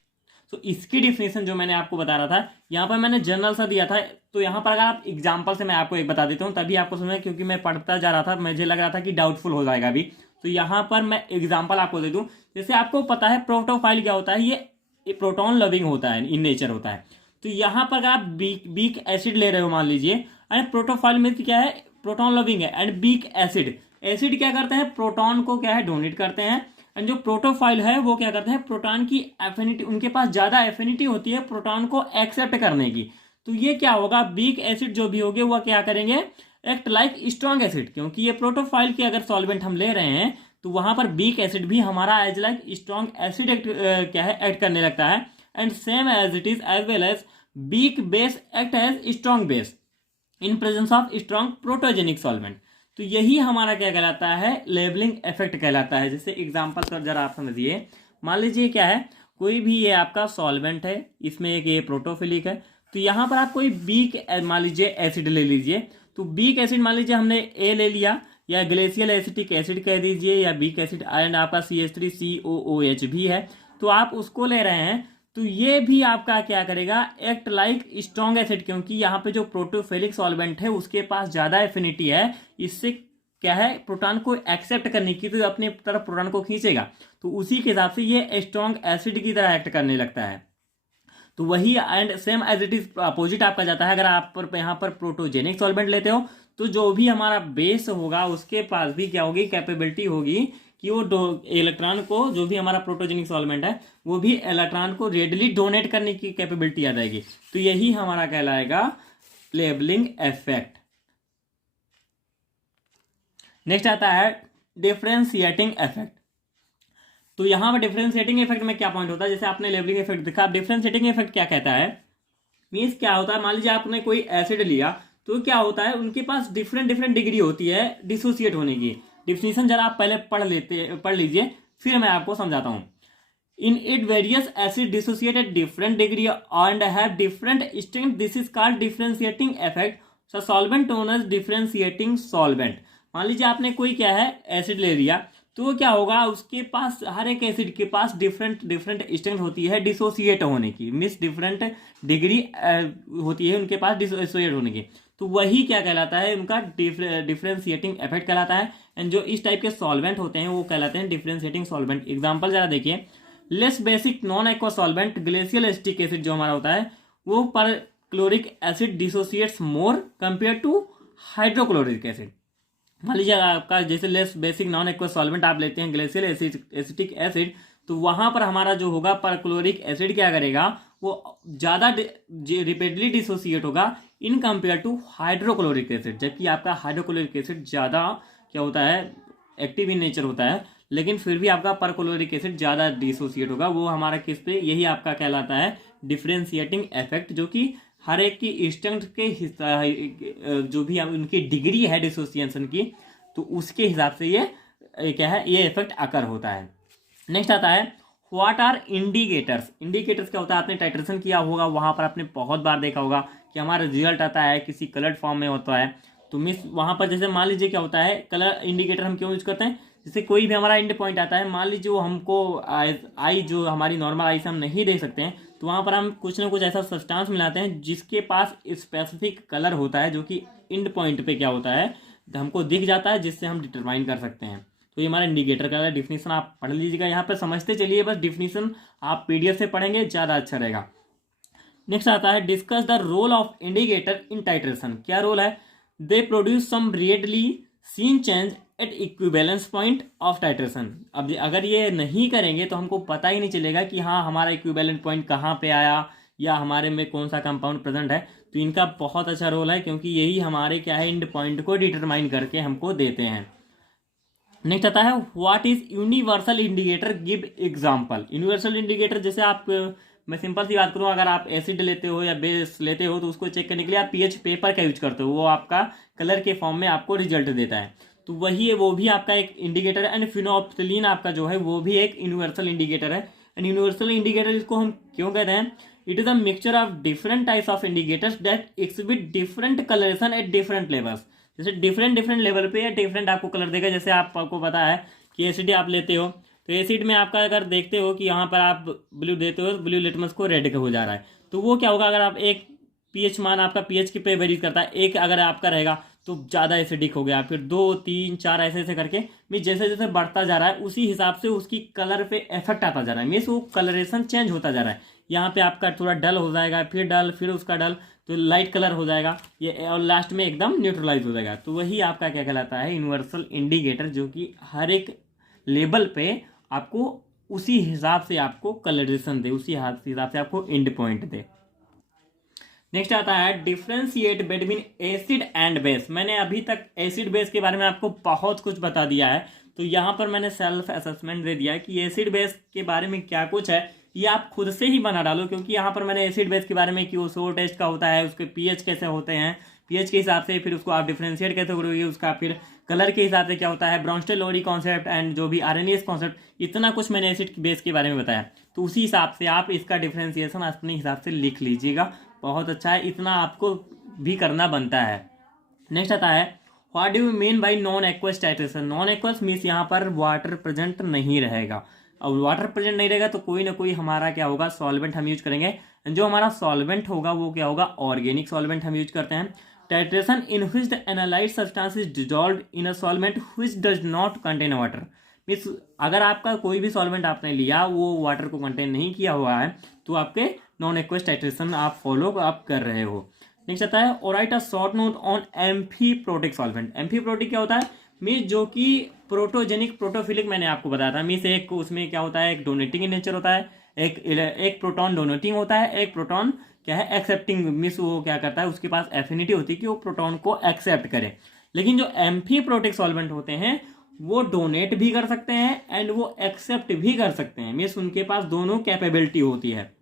तो इसकी डिफिनेशन जो मैंने आपको बता रहा था, यहाँ पर मैंने जनरल सा दिया था, तो यहाँ पर अगर आप एग्जांपल से मैं आपको एक बता देता हूँ तभी आपको समझ, क्योंकि मैं पढ़ता जा रहा था, मुझे लग रहा था कि डाउटफुल हो जाएगा अभी। तो यहाँ पर मैं एग्जांपल आपको दे दूँ। जैसे आपको पता है प्रोटोफाइल क्या होता है, ये प्रोटॉन लविंग होता है, इन नेचर होता है। तो यहाँ पर अगर आप बीक एसिड ले रहे हो मान लीजिए, एंड प्रोटोफाइल में क्या है, प्रोटॉन लविंग है, एंड बीक एसिड क्या करते हैं, प्रोटॉन को क्या है, डोनेट करते हैं। एंड जो प्रोटोफाइल है वो क्या करते हैं, प्रोटॉन की एफिनिटी, उनके पास ज्यादा एफिनिटी होती है प्रोटॉन को एक्सेप्ट करने की। तो ये क्या होगा, बीक एसिड जो भी होंगे वो क्या करेंगे, एक्ट लाइक स्ट्रॉन्ग एसिड, क्योंकि ये प्रोटोफाइल के अगर सॉल्वेंट हम ले रहे हैं तो वहां पर बीक एसिड भी हमारा एज लाइक स्ट्रॉन्ग एसिड क्या है, एक्ट करने लगता है। And same as it is as well as weak base act as strong base in presence of strong protogenic solvent. तो यही हमारा क्या कहलाता है, लेबलिंग इफेक्ट कहलाता है। जैसे एग्जांपल कर जरा आप समझिए, मान लीजिए क्या है, कोई भी ये आपका सॉल्वेंट है, इसमें एक ये प्रोटोफिलिक है, तो यहाँ पर आप कोई बीक मान लीजिए एसिड ले लीजिए। तो बीक एसिड मान लीजिए हमने ए ले लिया, या ग्लेशियल एसिटिक एसिड कह दीजिए, या बीक एसिड, एंड आपका CH3COOH भी है, तो आप उसको ले रहे हैं। तो ये भी आपका क्या करेगा, एक्ट लाइक स्ट्रॉन्ग एसिड, क्योंकि यहाँ पे जो प्रोटोफिलिक सॉल्वेंट है उसके पास ज्यादा एफिनिटी है, इससे क्या है, प्रोटॉन को एक्सेप्ट करने की, तो अपने तरफ प्रोटॉन को खींचेगा, तो उसी के हिसाब से ये स्ट्रॉन्ग एसिड की तरह एक्ट करने लगता है। तो वही and same as it is opposite आपका जाता है। अगर आप यहाँ पर प्रोटोजेनिक सॉल्वेंट लेते हो तो जो भी हमारा बेस होगा उसके पास भी क्या होगी, कैपेबिलिटी होगी कि वो इलेक्ट्रॉन को, जो भी हमारा प्रोटोजेनिक सॉल्वेंट है वो भी इलेक्ट्रॉन को रेडली डोनेट करने की कैपेबिलिटी आ जाएगी। तो यही हमारा कहलाएगा लेबलिंग इफेक्ट। नेक्स्ट आता है डिफरेंशिएटिंग इफेक्ट। तो यहां पर डिफरेंशिएटिंग इफेक्ट में क्या पॉइंट होता है, जैसे आपने लेबलिंग इफेक्ट देखा, डिफरेंशिएटिंग इफेक्ट क्या कहता है, मीन्स क्या होता है, मान लीजिए आपने कोई एसिड लिया, तो क्या होता है, उनके पास डिफरेंट डिफरेंट डिग्री होती है डिसोसिएट होने की। डिफिनीशन जरा आप पहले पढ़ लीजिए, फिर मैं आपको समझाता हूं। In it various acid dissociate at different degree and have different strength, this is called differentiating effect. Solvent known as differentiating solvent. मान लीजिए आपने कोई क्या है एसिड ले लिया, तो क्या होगा, उसके पास हर एक एसिड के पास डिफरेंट डिफरेंट स्ट्रेंथ होती है डिसोसिएट होने की, मीन्स डिफरेंट डिग्री होती है उनके पास डिसोसिएट होने की। तो वही क्या कहलाता है, उनका डिफरेंशिएटिंग इफेक्ट कहलाता है। एंड जो इस टाइप के सॉल्वेंट होते हैं वो कहलाते हैं डिफरेंशिएटिंग सॉल्वेंट। एग्जांपल जरा देखिए, less basic non aqua solvent glacial acetic acid जो हमारा होता है वो perchloric acid dissociates more compare to hydrochloric acid. मान लीजिए आपका जैसे less basic non aqua solvent आप लेते हैं ग्लेशियल एसिटिक एसिड, तो वहां पर हमारा जो होगा परक्लोरिक एसिड क्या करेगा, वो ज्यादा रिपीटली डिसोसिएट होगा in compare to hydrochloric acid. जबकि आपका हाइड्रोक्लोरिक एसिड ज्यादा क्या होता है, एक्टिव इन नेचर होता है, लेकिन फिर भी आपका परक्लोरिक एसिड ज्यादा डिसोसिएट होगा। वो हमारा किस पे, यही आपका कहलाता है डिफरेंशिएटिंग इफेक्ट, जो कि हर एक की स्ट्रेंथ के जो भी उनकी डिग्री है डिसोसिएशन की, तो उसके हिसाब से ये क्या है, ये इफेक्ट अकर होता है। नेक्स्ट आता है व्हाट आर इंडिकेटर्स। इंडिकेटर्स क्या होता है, आपने टाइट्रेशन किया होगा, वहां पर आपने बहुत बार देखा होगा कि हमारा रिजल्ट आता है किसी कलर्ड फॉर्म में होता है। तो मिस वहां पर जैसे मान लीजिए क्या होता है, कलर इंडिकेटर हम क्यों यूज करते हैं, जैसे कोई भी हमारा एंड पॉइंट आता है, मान लीजिए वो हमको आई जो हमारी नॉर्मल आई से हम नहीं देख सकते हैं, तो वहां पर हम कुछ ना कुछ ऐसा सब्सटेंस मिलाते हैं जिसके पास स्पेसिफिक कलर होता है, जो कि एंड पॉइंट पे क्या होता है हमको दिख जाता है, जिससे हम डिटरमाइन कर सकते हैं। तो ये हमारा इंडिकेटर का डिफिनीशन आप पढ़ लीजिएगा, यहाँ पर समझते चलिए, बस डिफिनीशन आप पीडीएफ से पढ़ेंगे ज़्यादा अच्छा रहेगा। नेक्स्ट आता है discuss the role of indicator in titration. क्या रोल है, they produce some readily seen change at equivalence point of titration. अब अगर ये नहीं करेंगे तो हमको पता ही नहीं चलेगा कि हाँ हमारा इक्विवेलेंट पॉइंट कहाँ पे आया या हमारे में कौन सा कंपाउंड प्रेजेंट है। तो इनका बहुत अच्छा रोल है, क्योंकि यही हमारे क्या है एंड पॉइंट को डिटरमाइन करके हमको देते हैं। नेक्स्ट आता है what is universal indicator, give example. Universal indicator जैसे आप, मैं सिंपल सी बात करूं, अगर आप एसिड लेते हो या बेस लेते हो तो उसको चेक करने के लिए आप पीएच पेपर का यूज करते हो, वो आपका कलर के फॉर्म में आपको रिजल्ट देता है। तो वही है, वो भी आपका एक इंडिकेटर है। एंड फिनोप्थिलीन आपका जो है वो भी एक यूनिवर्सल इंडिकेटर है। एंड यूनिवर्सल इंडिकेटर इसको हम क्यों कहते हैं, it is a mixture of different types of indicators that exhibit different colouration at different levels. जैसे डिफरेंट डिफरेंट लेवल पे या डिफरेंट आपको कलर देगा। जैसे आपको पता है कि एसिड आप लेते हो, तो एसिड में आपका अगर देखते हो कि यहाँ पर आप ब्लू देते हो, ब्लू लिटमस को रेड का हो जा रहा है, तो वो क्या होगा, अगर आप एक पीएच मान आपका पीएच के पे वेरी करता है, एक अगर आपका रहेगा तो ज़्यादा एसिडिक हो गया, फिर 2 3 4 ऐसे ऐसे करके मीन जैसे जैसे बढ़ता जा रहा है उसी हिसाब से उसकी कलर पे इफेक्ट आता जा रहा है, मीन्स वो कलरेशन चेंज होता जा रहा है। यहाँ पे आपका थोड़ा डल हो जाएगा, फिर डल, फिर उसका डल, तो लाइट कलर हो जाएगा ये, और लास्ट में एकदम न्यूट्रलाइज हो जाएगा। तो वही आपका क्या कहलाता है, यूनिवर्सल इंडिकेटर, जो कि हर एक लेवल पे आपको उसी हिसाब से आपको कलरेशन दे, उसी हिसाब से आपको एंड पॉइंट दे। नेक्स्ट आता है differentiate between acid and base. मैंने अभी तक एसिड बेस के बारे में आपको बहुत कुछ बता दिया है, तो यहाँ पर मैंने सेल्फ असेसमेंट दे दिया है कि एसिड बेस के बारे में क्या कुछ है, ये आप खुद से ही बना डालो। क्योंकि यहाँ पर मैंने एसिड बेस के बारे में कि वो सो टेस्ट का होता है, उसके पीएच कैसे होते हैं, पीएच के हिसाब से फिर उसको आप डिफ्रेंशिएट कैसे करोगे, उसका फिर कलर के हिसाब से क्या होता है, ब्रॉन्स्टेलोरी कॉन्सेप्ट एंड जो भी आरएनएस कॉन्सेप्ट, इतना कुछ मैंने एसिड बेस के बारे में बताया। तो उसी हिसाब से आप इसका डिफ्रेंसिएशन अपने हिसाब से लिख लीजिएगा, बहुत अच्छा है, इतना आपको भी करना बनता है। नेक्स्ट आता है what do you mean by non aqueous titration. Non aqueous means यहाँ पर वाटर प्रेजेंट नहीं रहेगा। अब वाटर प्रेजेंट नहीं रहेगा तो कोई ना कोई हमारा क्या होगा, सॉल्वेंट हम यूज करेंगे। जो हमारा सॉल्वेंट होगा वो क्या होगा, ऑर्गेनिक सॉल्वेंट हम यूज करते हैं। Titration in which the analysed substance is dissolved in a solvent which does not contain water. Means अगर आपका कोई भी सॉल्वेंट आपने लिया वो वाटर को कंटेन नहीं किया हुआ है, तो आपके नॉन एक्वस टाइट्रेशन आप फॉलो आप कर रहे हो। नेक्स्ट आता है और right a short note on amphiprotic solvent. Amphiprotic क्या होता है, मीन्स जो कि प्रोटोजेनिक प्रोटोफिलिक मैंने आपको बताया था। मीन्स एक उसमें क्या होता है, एक डोनेटिंग इन नेचर होता है, एक प्रोटॉन डोनेटिंग होता है, एक प्रोटॉन क्या है एक्सेप्टिंग। मीन्स वो क्या करता है, उसके पास एफिनिटी होती है कि वो प्रोटॉन को एक्सेप्ट करे। लेकिन जो एम्फीप्रोटिक सॉल्वेंट होते हैं वो डोनेट भी कर सकते हैं एंड वो एक्सेप्ट भी कर सकते हैं। मीन्स उनके पास दोनों कैपेबिलिटी होती है।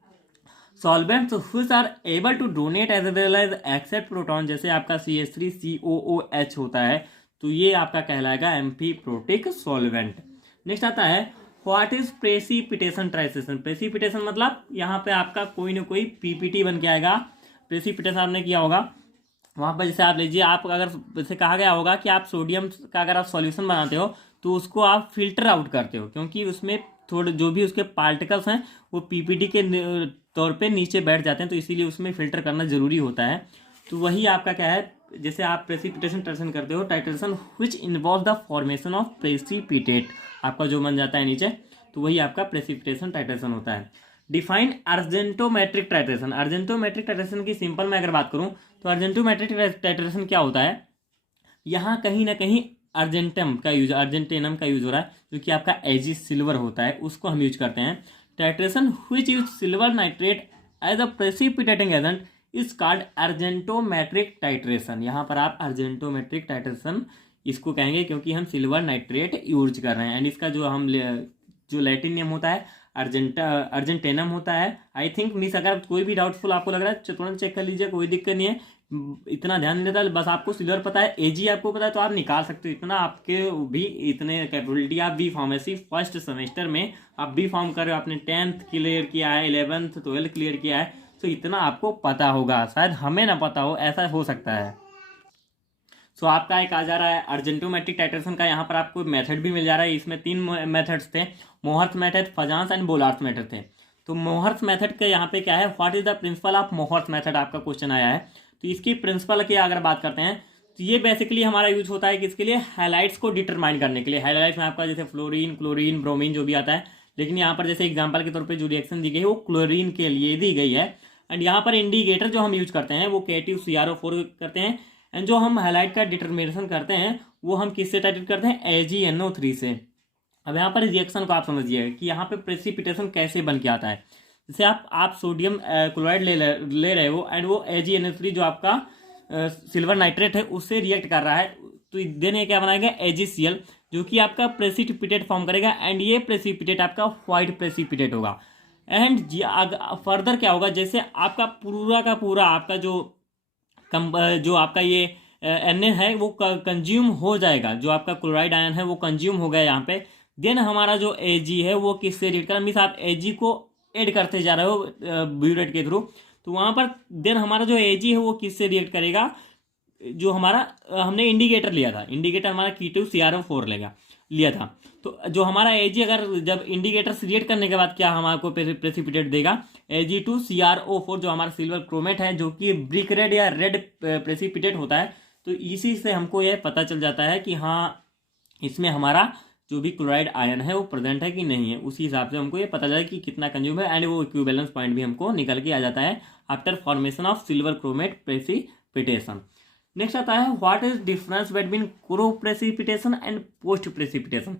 Solvents which are able to donate as well as accept proton, जैसे आपका CH3COOH होता है, तो ये आपका कहलाएगा एम्फीप्रोटिक सॉल्वेंट। नेक्स्ट आता है what is precipitation transition. Precipitation मतलब यहाँ पे आपका कोई ना कोई पीपीटी बन के आएगा। प्रेसिपिटेशन आपने किया होगा, वहाँ पर जैसे आप लीजिए, आप अगर जैसे कहा गया होगा कि आप सोडियम का अगर आप सॉल्यूशन बनाते हो तो उसको आप फिल्टर आउट करते हो, क्योंकि उसमें थोड़े जो भी उसके पार्टिकल्स हैं वो पीपीटी के तौर पे नीचे बैठ जाते हैं, तो इसीलिए उसमें फिल्टर करना जरूरी होता है। तो वही आपका क्या है, जैसे आप प्रेसिपिटेशन टाइट्रेशन करते हो, titration which involve the formation of precipitate, आपका जो बन जाता है नीचे, तो वही आपका प्रेसिपिटेशन टाइट्रेशन होता है। Define argentometric titration. Argentometric titration की सिंपल मैं अगर बात करूं तो अर्जेंटोमेट्रिक टाइट्रेशन क्या होता है, यहाँ कहीं ना कहीं अर्जेंटम का यूज, अर्जेंटेनम का यूज हो रहा है, जो कि आपका एजी सिल्वर होता है, उसको हम यूज करते हैं। Titration which use silver nitrate as a precipitating agent is called argentometric titration. यहाँ पर आप अर्जेंटोमेट्रिक टाइट्रेशन इसको कहेंगे क्योंकि हम सिल्वर नाइट्रेट यूज कर रहे हैं। एंड इसका जो लैटिन नेम होता है अर्जेंटेनम होता है, आई थिंक। मीन्स अगर कोई भी डाउटफुल आपको लग रहा है तुरंत चेक कर लीजिए, कोई दिक्कत नहीं है। इतना ध्यान नहीं देता, बस आपको सिल्वर पता है, एजी आपको पता है, तो आप निकाल सकते हो इतना, आपके भी इतने कैपेबिलिटी। आप बी फार्मेसी फर्स्ट सेमेस्टर में आप बी फार्म कर रहे हो, आपने 10th क्लियर किया है, 11th 12th क्लियर किया है, तो इतना आपको पता होगा, शायद हमें ना पता हो, ऐसा हो सकता है। सो आपका एक आ जा रहा है अर्जेंटोमेट्रिक टाइट्रेशन का, यहाँ पर आपको मेथड भी मिल जा रहा है। इसमें 3 मेथड्स थे, मोहर्स मेथड, फजांस एंड बोलार्स मेथड थे। तो मोहर्स मेथड का यहाँ पे क्या है, what is the principle of Mohr's method, आपका क्वेश्चन आया है। तो इसकी प्रिंसिपल की अगर बात करते हैं तो ये बेसिकली हमारा यूज होता है किसके लिए, हैलाइड्स को डिटरमाइन करने के लिए। हैलाइड्स में आपका जैसे फ्लोरीन, क्लोरीन, ब्रोमीन जो भी आता है, लेकिन यहाँ पर जैसे एग्जाम्पल के तौर पर जो रिएक्शन दी गई है वो क्लोरीन के लिए दी गई है। एंड यहाँ पर इंडिकेटर जो हम यूज करते हैं वो K2CrO4 करते हैं। एंड जो हम हैलाइड का डिटर्मिनेशन करते हैं वो हम किससे टाइट्रेट करते हैं, AgNO3 से। अब यहाँ पर रिएक्शन को आप समझिए कि यहाँ पे प्रेसिपिटेशन कैसे बन के आता है। जैसे आप सोडियम क्लोराइड ले रहे हो एंड वो AgNO3 जो आपका सिल्वर नाइट्रेट है उससे रिएक्ट कर रहा है, तो देन ये क्या बनाएगा, AgCl, जो कि आपका प्रेसिपिटेट फॉर्म करेगा। एंड ये प्रेसिपिटेट आपका व्हाइट प्रेसिपिटेट होगा। एंड फर्दर क्या होगा, जैसे आपका पूरा का पूरा आपका जो आपका ये Na है वो कंज्यूम हो जाएगा, जो आपका क्लोराइड आयन है वो कंज्यूम हो गया यहाँ पे। देन हमारा जो Ag है वो किससे रिएक्ट करेगा, मीन्स आप Ag को ऐड करते जा रहे हो ब्यूरेट के थ्रू, तो वहाँ पर देन हमारा जो Ag है वो किससे रिएक्ट करेगा, जो हमारा हमने इंडिकेटर लिया था, इंडिकेटर हमारा K2CrO4 लिया था। तो जो हमारा Ag अगर जब इंडिकेटर से रिएक्ट करने के बाद क्या हमारे प्रेसिपिटेट देगा, Ag2CrO4 जो हमारा सिल्वर क्रोमेट है, जो कि ब्रिक रेड या रेड प्रेसिपिटेट होता है। तो इसी से हमको यह पता चल जाता है कि हाँ इसमें हमारा जो भी क्लोराइड आयन है वो प्रेजेंट है कि नहीं है। उसी हिसाब से हमको ये पता चला कि कितना कंज्यूम है, एंड वो इक्विवेलेंस पॉइंट भी हमको निकल के आ जाता है after formation of silver chromate precipitation. Next आता है व्हाट इज डिफरेंस बिटवीन को प्रेसिपिटेशन एंड पोस्ट प्रेसिपिटेशन।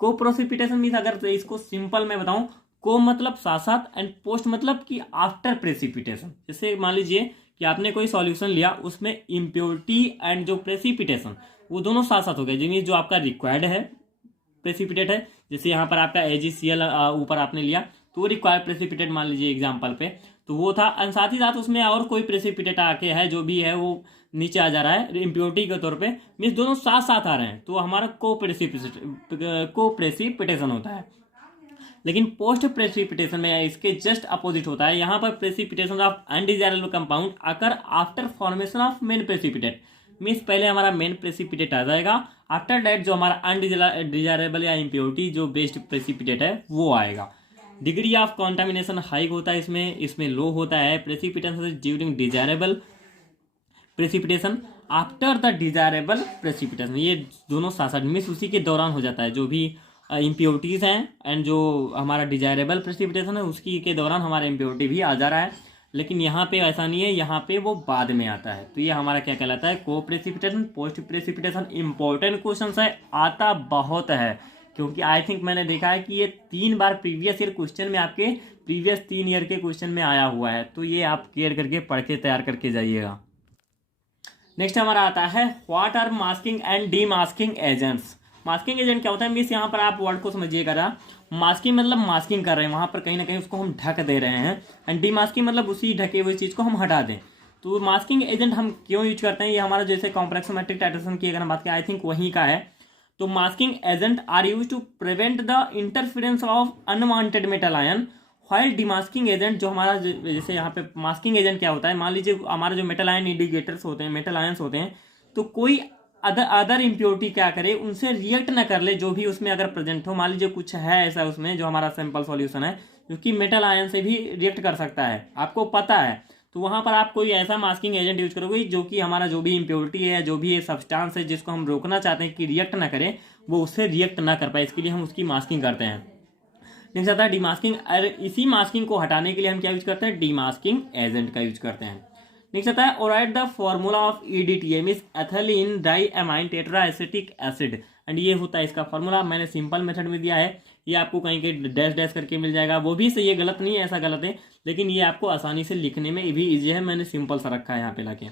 को प्रेसिपिटेशन मीन्स, अगर इसको सिंपल में बताऊं, को मतलब साथ साथ एंड पोस्ट मतलब कि आफ्टर प्रेसिपिटेशन। जैसे मान लीजिए कि आपने कोई सॉल्यूशन लिया, उसमें इम्प्योरिटी एंड जो प्रेसिपिटेशन वो दोनों साथ साथ हो गए, जिनमें जो आपका रिक्वायर्ड है प्रेसिपिटेट है, जैसे यहाँ पर आपका AgCl ऊपर आपने लिया तो वो रिक्वायर्ड प्रेसिपिटेट मान लीजिए एग्जाम्पल पे, तो वो था। और साथ ही साथ उसमें और कोई प्रेसिपिटेट आके है जो भी है वो नीचे आ जा रहा है इम्प्योरिटी के तौर पे, मीन्स दोनों साथ साथ आ रहे हैं, तो हमारा को प्रेसिपिटेशन होता है। लेकिन पोस्ट प्रेसिपिटेशन में इसके जस्ट अपोजिट होता है। यहाँ पर precipitation of undesirable compound occur after formation of main precipitate, means पहले हमारा मेन प्रेसिपिटेट आ जाएगा, आफ्टर दैट जो हमारा अनडिजायरेबल या इम्प्योरिटी जो बेस्ड प्रेसिपिटेट है वो आएगा। डिग्री ऑफ कॉन्टामिनेशन हाई होता है इसमें लो होता है। Precipitation during desirable precipitation after the desirable precipitation, ये दोनों साथ साथ मीन्स उसी के दौरान हो जाता है। जो भी इम्प्योरिटीज़ हैं एंड जो हमारा डिजायरेबल प्रेसिपिटेशन है उसकी के दौरान हमारा इम्प्योरिटी भी आ जा रहा है, लेकिन यहाँ पे ऐसा नहीं है, यहाँ पे वो बाद में आता है। तो ये हमारा क्या कहलाता है, को precipitation post precipitation. Important question है, आता बहुत है, क्योंकि आई थिंक मैंने देखा है कि ये 3 बार प्रीवियस ईयर क्वेश्चन में आपके प्रीवियस 3 ईयर के क्वेश्चन में आया हुआ है, तो ये आप केयर करके पढ़ के तैयार करके जाइएगा। नेक्स्ट हमारा आता है what are masking and demasking agents. Masking agent क्या होता है, मीन्स यहाँ पर आप वर्ड को समझिएगा। मास्किंग मतलब मास्किंग कर रहे हैं, वहाँ पर कहीं ना कहीं उसको हम ढक दे रहे हैं, एंड डी मास्किंग मतलब उसी ढके हुए चीज़ को हम हटा दें। तो मास्किंग एजेंट हम क्यों यूज करते हैं, ये हमारा जैसे कॉम्प्लेक्सोमेट्रिक टाइट्रेशन की अगर हम बात करें, आई थिंक वहीं का है। तो masking agent are use to prevent the interference of unwanted metal ion, while demasking agent जो हमारा जैसे यहाँ पे मास्किंग एजेंट क्या होता है, मान लीजिए हमारे जो मेटल आयन इंडिकेटर्स होते हैं, मेटल आयंस होते हैं, तो कोई अदर इम्प्योरिटी क्या करे, उनसे रिएक्ट ना कर ले, जो भी उसमें अगर प्रेजेंट हो। मान लीजिए कुछ है ऐसा उसमें जो हमारा सिंपल सॉल्यूशन है जो कि मेटल आयन से भी रिएक्ट कर सकता है, आपको पता है, तो वहां पर आप कोई ऐसा मास्किंग एजेंट यूज करोगे जो कि हमारा जो भी इम्प्योरिटी है, जो भी सब्सटेंस है जिसको हम रोकना चाहते हैं कि रिएक्ट ना करे, वो उससे रिएक्ट ना कर पाए, इसके लिए हम उसकी मास्किंग करते हैं। नेक्स्ट आता है डीमास्किंग। इसी मास्किंग को हटाने के लिए हम क्या यूज करते हैं, डीमास्किंग एजेंट का यूज करते हैं। नेक्स्ट आता है और write the formula of EDTA means ethylene diamine tetraacetic acid, and ये होता है इसका फॉर्मूला। मैंने सिंपल मेथड में दिया है, ये आपको कहीं के डैश डैश करके मिल जाएगा, वो भी सही है, गलत नहीं है, ऐसा गलत है, लेकिन ये आपको आसानी से लिखने में भी ईजी है, मैंने सिंपल सा रखा है यहाँ पे लाके।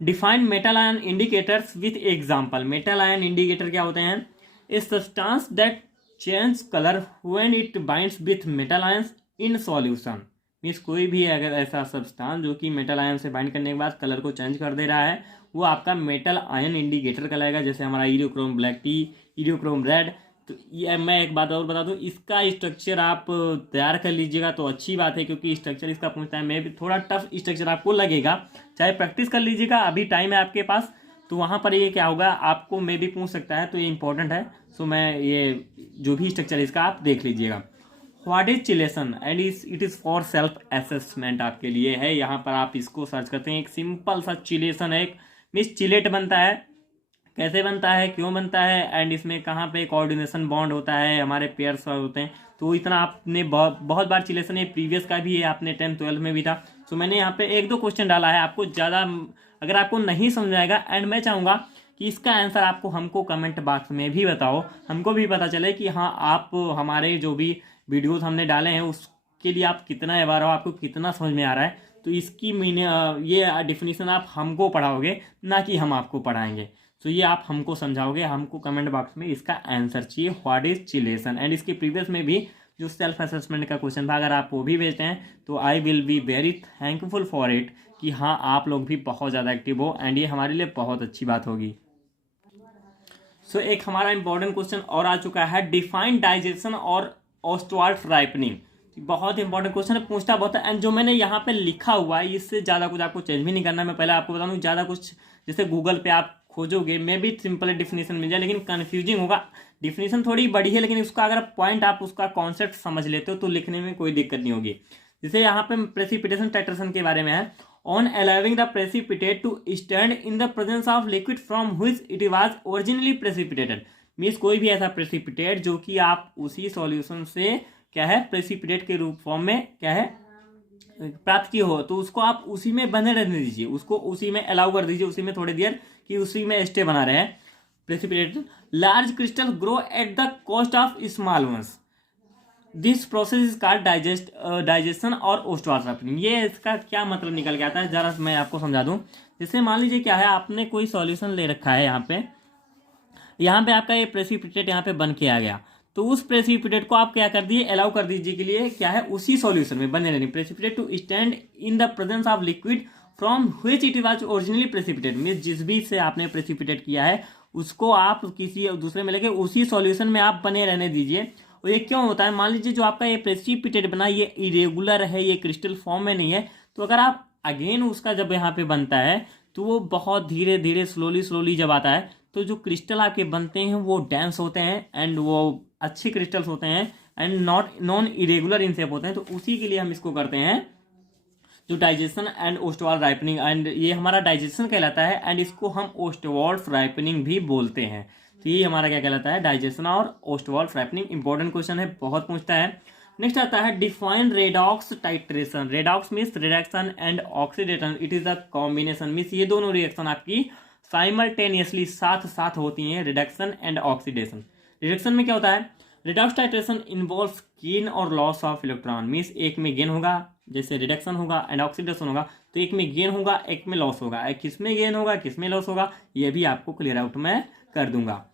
Define metal ion indicators with example. Metal ion indicator क्या होते हैं, ए substance that change colour when it binds with metal ions in solution. Means कोई भी अगर ऐसा सब्सटेंस जो कि मेटल आयन से बाइंड करने के बाद कलर को चेंज कर दे रहा है, वो आपका मेटल आयन इंडिकेटर कहलाएगा। जैसे हमारा Eriochrome black T, Eriochrome red. तो ये मैं एक बात और बता दूं, इसका स्ट्रक्चर आप तैयार कर लीजिएगा तो अच्छी बात है, क्योंकि स्ट्रक्चर इसका पूछता है। मैं भी थोड़ा टफ स्ट्रक्चर आपको लगेगा, चाहे प्रैक्टिस कर लीजिएगा, अभी टाइम है आपके पास। तो वहाँ पर ये क्या होगा, आपको मे भी पूछ सकता है, तो ये इंपॉर्टेंट है। सो मैं ये जो भी स्ट्रक्चर इसका आप देख लीजिएगा। What is chelation and it is for self assessment आपके लिए है। यहाँ पर आप इसको सर्च करते हैं, एक सिंपल सा चिलेशन है। एक मीन्स चिलेट बनता है, कैसे बनता है, क्यों बनता है, एंड इसमें कहाँ पे कोऑर्डिनेशन बॉन्ड होता है, हमारे पेयर्स होते हैं। तो इतना आपने बहुत बार चिलेशन, ये प्रीवियस का भी है, आपने 10th-12th में भी था। सो मैंने यहाँ पे 1-2 क्वेश्चन डाला है, आपको ज़्यादा अगर आपको नहीं समझ आएगा, एंड मैं चाहूँगा कि इसका आंसर आपको हमको कमेंट बॉक्स में भी बताओ, हमको भी पता चले कि हाँ आप हमारे जो भी वीडियोस हमने डाले हैं उसके लिए आप कितना अवेयर हो, आपको कितना समझ में आ रहा है। तो इसकी ये डिफिनीशन आप हमको पढ़ाओगे, ना कि हम आपको पढ़ाएंगे। तो ये आप हमको समझाओगे, हमको कमेंट बॉक्स में इसका आंसर चाहिए, व्हाट इज चिलेशन। एंड इसके प्रीवियस में भी जो सेल्फ असेसमेंट का क्वेश्चन था, अगर आप वो भी भेजते हैं तो I will be very thankful for it, कि हाँ आप लोग भी बहुत ज़्यादा एक्टिव हो, एंड ये हमारे लिए बहुत अच्छी बात होगी। सो एक हमारा इंपॉर्टेंट क्वेश्चन और आ चुका है, डिफाइन डाइजेशन और ऑस्टवाल्ड राइपनिंग। बहुत इंपॉर्टेंट क्वेश्चन है, पूछता बहुत है। एंड जो मैंने यहाँ पे लिखा हुआ है, इससे ज़्यादा कुछ आपको चेंज भी नहीं करना है। मैं पहले आपको बता दूँ, ज़्यादा कुछ जैसे गूगल पे आप खोजोगे, मे भी सिंपल डिफिनीशन मिल जाए, लेकिन कन्फ्यूजिंग होगा। डिफिनीशन थोड़ी बड़ी है, लेकिन उसका अगर पॉइंट आप उसका कॉन्सेप्ट समझ लेते हो तो लिखने में कोई दिक्कत नहीं होगी। जैसे यहाँ पे प्रेसिपिटेशन टाइट्रेशन के बारे में है, on allowing the precipitate to stand in the presence of liquid from which it was originally precipitated. Means कोई भी ऐसा प्रेसिपिटेट जो कि आप उसी सॉल्यूशन से क्या है, प्रेसिपिटेट के रूप फॉर्म में क्या है प्राप्त की हो, तो उसको आप उसी में बने रहने दीजिए, उसको उसी में अलाउ कर दीजिए, उसी में थोड़ी देर कि उसी में स्टे बना रहे। Precipitate large crystal grow at the cost of small once, this process is called digestion और ओस्टोवाल्ड राइपनिंग। ये इसका क्या मतलब निकल के आता है, जरा मैं आपको समझा दूं। जैसे मान लीजिए क्या है, आपने कोई सॉल्यूशन ले रखा है, यहाँ पे आपका ये प्रेसिपिटेट यहाँ पे बन के आ गया, तो उस प्रेसिपिटेट को आप क्या कर दिए, अलाउ कर दीजिए के लिए क्या है, उसी सॉल्यूशन में बने रहने। Precipitate to stand in the presence of liquid from which it was originally precipitate. Means जिस भी से आपने प्रेसिपिटेट किया है उसको आप किसी दूसरे में लेके उसी सॉल्यूशन में आप बने रहने दीजिए। और ये क्यों होता है, मान लीजिए जो आपका ये प्रेसिपिटेट बना, ये इरेगुलर है, ये क्रिस्टल फॉर्म में नहीं है, तो अगर आप अगेन उसका जब यहाँ पे बनता है तो वो बहुत धीरे धीरे स्लोली जब आता है, तो जो क्रिस्टल आपके बनते हैं वो डेंस होते हैं, एंड वो अच्छे क्रिस्टल्स होते हैं, and non irregular in shape होते हैं। तो उसी के लिए हम इसको करते हैं जो digestion and Ostwald ripening, and ये हमारा डाइजेशन कहलाता है, एंड इसको हम ओस्टवाल्ड राइपनिंग भी बोलते हैं। तो ये हमारा क्या कहलाता है, डाइजेशन और ओस्टवाल्ड राइपनिंग। इंपॉर्टेंट क्वेश्चन है, बहुत पूछता है। नेक्स्ट आता है define redox titration. Redox means reduction and oxidation, it is a combination. Means ये दोनों रिएक्शन आपकी साइमल्टेनियसली साथ साथ होती हैं, रिडक्शन एंड ऑक्सीडेशन। रिडक्शन में क्या होता है, रिडॉक्स टाइट्रेशन इन्वॉल्व्स गेन और लॉस ऑफ इलेक्ट्रॉन। मीन्स एक में गेन होगा, जैसे रिडक्शन होगा, एंड ऑक्सीडेशन होगा, तो एक में गेन होगा, एक में लॉस होगा। किस में गेन होगा, किस में लॉस होगा, ये भी आपको क्लियर आउट मैं कर दूंगा।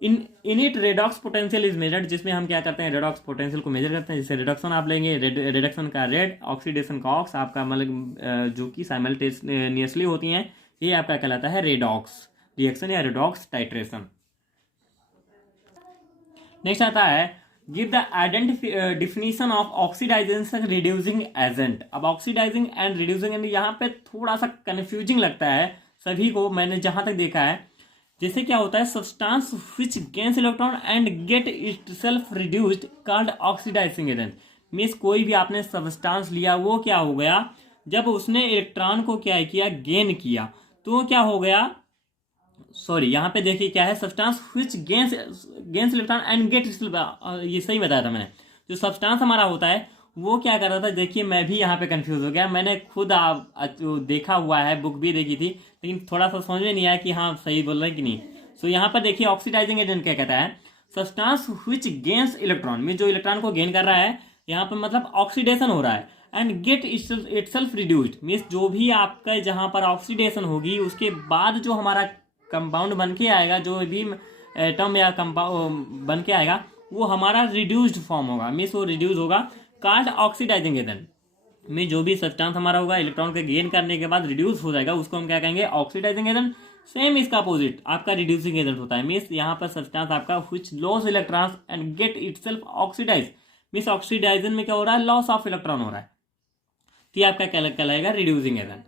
In it redox potential is measured, जिसमें हम क्या करते हैं, रेडॉक्स पोटेंशियल को मेजर करते हैं। जैसे रिडक्शन आप लेंगे, रिडक्शन का रेड, ऑक्सीडेशन का ऑक्स, आपका मतलब जो कि साइमल्टेनियसली होती हैं, ये आपका कहलाता है रेडॉक्स रिएक्शन या रेडॉक्स टाइट्रेशन। नेक्स्ट आता है give the definition of oxidisation reducing agent. अब ऑक्सीडाइजिंग एंड रिड्यूसिंग एजेंट यहाँ पे थोड़ा सा कंफ्यूजिंग लगता है सभी को, मैंने जहां तक देखा है। जैसे क्या होता है, substance which gains electron and get itself reduced called oxidizing agent. Means कोई भी आपने सब्सटेंस लिया, वो क्या हो गया, जब उसने इलेक्ट्रॉन को क्या किया, गेन किया, तो क्या हो गया, सॉरी यहाँ पे देखिए क्या है, substance which gains electron and get, ये सही बताया था मैंने। जो सब्सटेंस हमारा होता है वो क्या कर रहा था, देखिए मैं भी यहाँ पे कंफ्यूज हो गया, मैंने खुद देखा हुआ है, बुक भी देखी थी, लेकिन थोड़ा सा समझ में नहीं आया कि हाँ सही बोल रहे हैं कि नहीं। सो यहाँ पर देखिए ऑक्सीडाइजिंग एजेंट क्या कहता है, सब्सटेंस व्हिच गेन्स इलेक्ट्रॉन, में जो इलेक्ट्रॉन को गेन कर रहा है, यहाँ पर मतलब ऑक्सीडेशन हो रहा है, and get itself reduced, means जो भी आपका जहाँ पर ऑक्सीडेशन होगी उसके बाद जो हमारा कंपाउंड बन के आएगा, जो भी एटम या कंपाउंड बन के आएगा, वो हमारा रिड्यूस्ड फॉर्म होगा। मीन्स वो रिड्यूस होगा, कॉल्ड ऑक्सीडाइजिंग एजेंट। में जो भी सब्सटेंस हमारा होगा इलेक्ट्रॉन के गेन करने के बाद रिड्यूस हो जाएगा, उसको हम क्या कहेंगे, ऑक्सीडाइजिंग एजेंट। सेम इसका अपोजिट आपका रिड्यूसिंग एजेंट होता है। मीन्स यहाँ पर सब्सटेंस आपका which loss electrons and get itself oxidise. Means oxidation में क्या हो रहा है, लॉस ऑफ इलेक्ट्रॉन हो रहा है, तो ये आपका कहलाएगा रिड्यूसिंग एजेंट।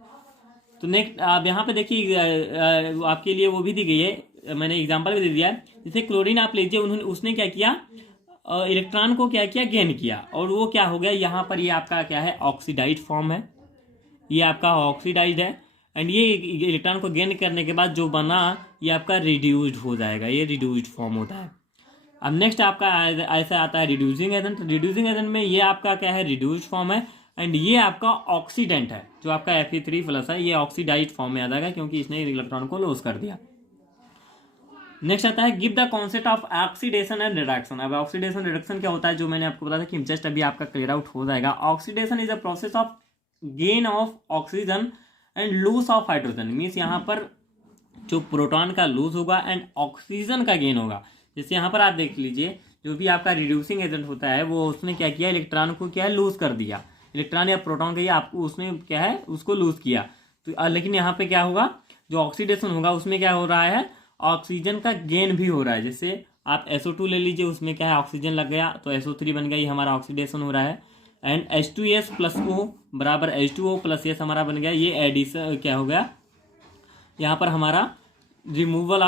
तो नेक्स्ट आप यहाँ पे देखिए आपके लिए वो भी दी गई है, मैंने एग्जांपल भी दे दिया है। जैसे क्लोरीन आप लीजिए, उन्होंने उसने क्या किया, इलेक्ट्रॉन को क्या किया, गेन किया, और वो क्या हो गया, यहाँ पर ये आपका क्या है, ऑक्सीडाइज फॉर्म है, ये आपका ऑक्सीडाइज है। एंड ये इलेक्ट्रॉन को गेन करने के बाद जो बना ये आपका रिड्यूस्ड हो जाएगा, ये रिड्यूस्ड फॉर्म होता है। अब नेक्स्ट आपका ऐसा आता है रिड्यूसिंग एजेंट। रिड्यूसिंग एजेंट में ये आपका क्या है, रिड्यूस्ड फॉर्म है, एंड ये आपका ऑक्सीडेंट है, जो आपका Fe3+ है, ये ऑक्सीडाइज फॉर्म में आ जाएगा क्योंकि इसने इलेक्ट्रॉन को लॉस कर दिया। नेक्स्ट आता है give the concept of oxidation and reduction. अब ऑक्सीडेशन रिडक्शन क्या होता है, जो मैंने आपको बताया था कि जस्ट अभी आपका क्लियर आउट हो जाएगा। Oxidation is a process of gain of oxygen and lose of hydrogen. Means यहाँ पर जो प्रोटॉन का लूज होगा एंड ऑक्सीजन का गेन होगा। जैसे यहाँ पर आप देख लीजिए, जो भी आपका रिड्यूसिंग एजेंट होता है वो उसने क्या किया, इलेक्ट्रॉन को क्या है, लूज कर दिया, इलेक्ट्रॉन या प्रोटॉन का, आपको उसने क्या है, उसको लूज किया। तो लेकिन यहाँ पे क्या होगा, जो ऑक्सीडेशन होगा उसमें क्या हो रहा है, ऑक्सीजन का गेन भी हो रहा है। जैसे आप SO2 ले लीजिए, उसमें क्या है, ऑक्सीजन लग गया तो SO3 बन गया, ये हमारा ऑक्सीडेशन हो रहा है। एंड H2S+O बराबर H2O+S हमारा बन गया, ये एडिशन क्या हो गया, यहाँ पर हमारा रिमूवल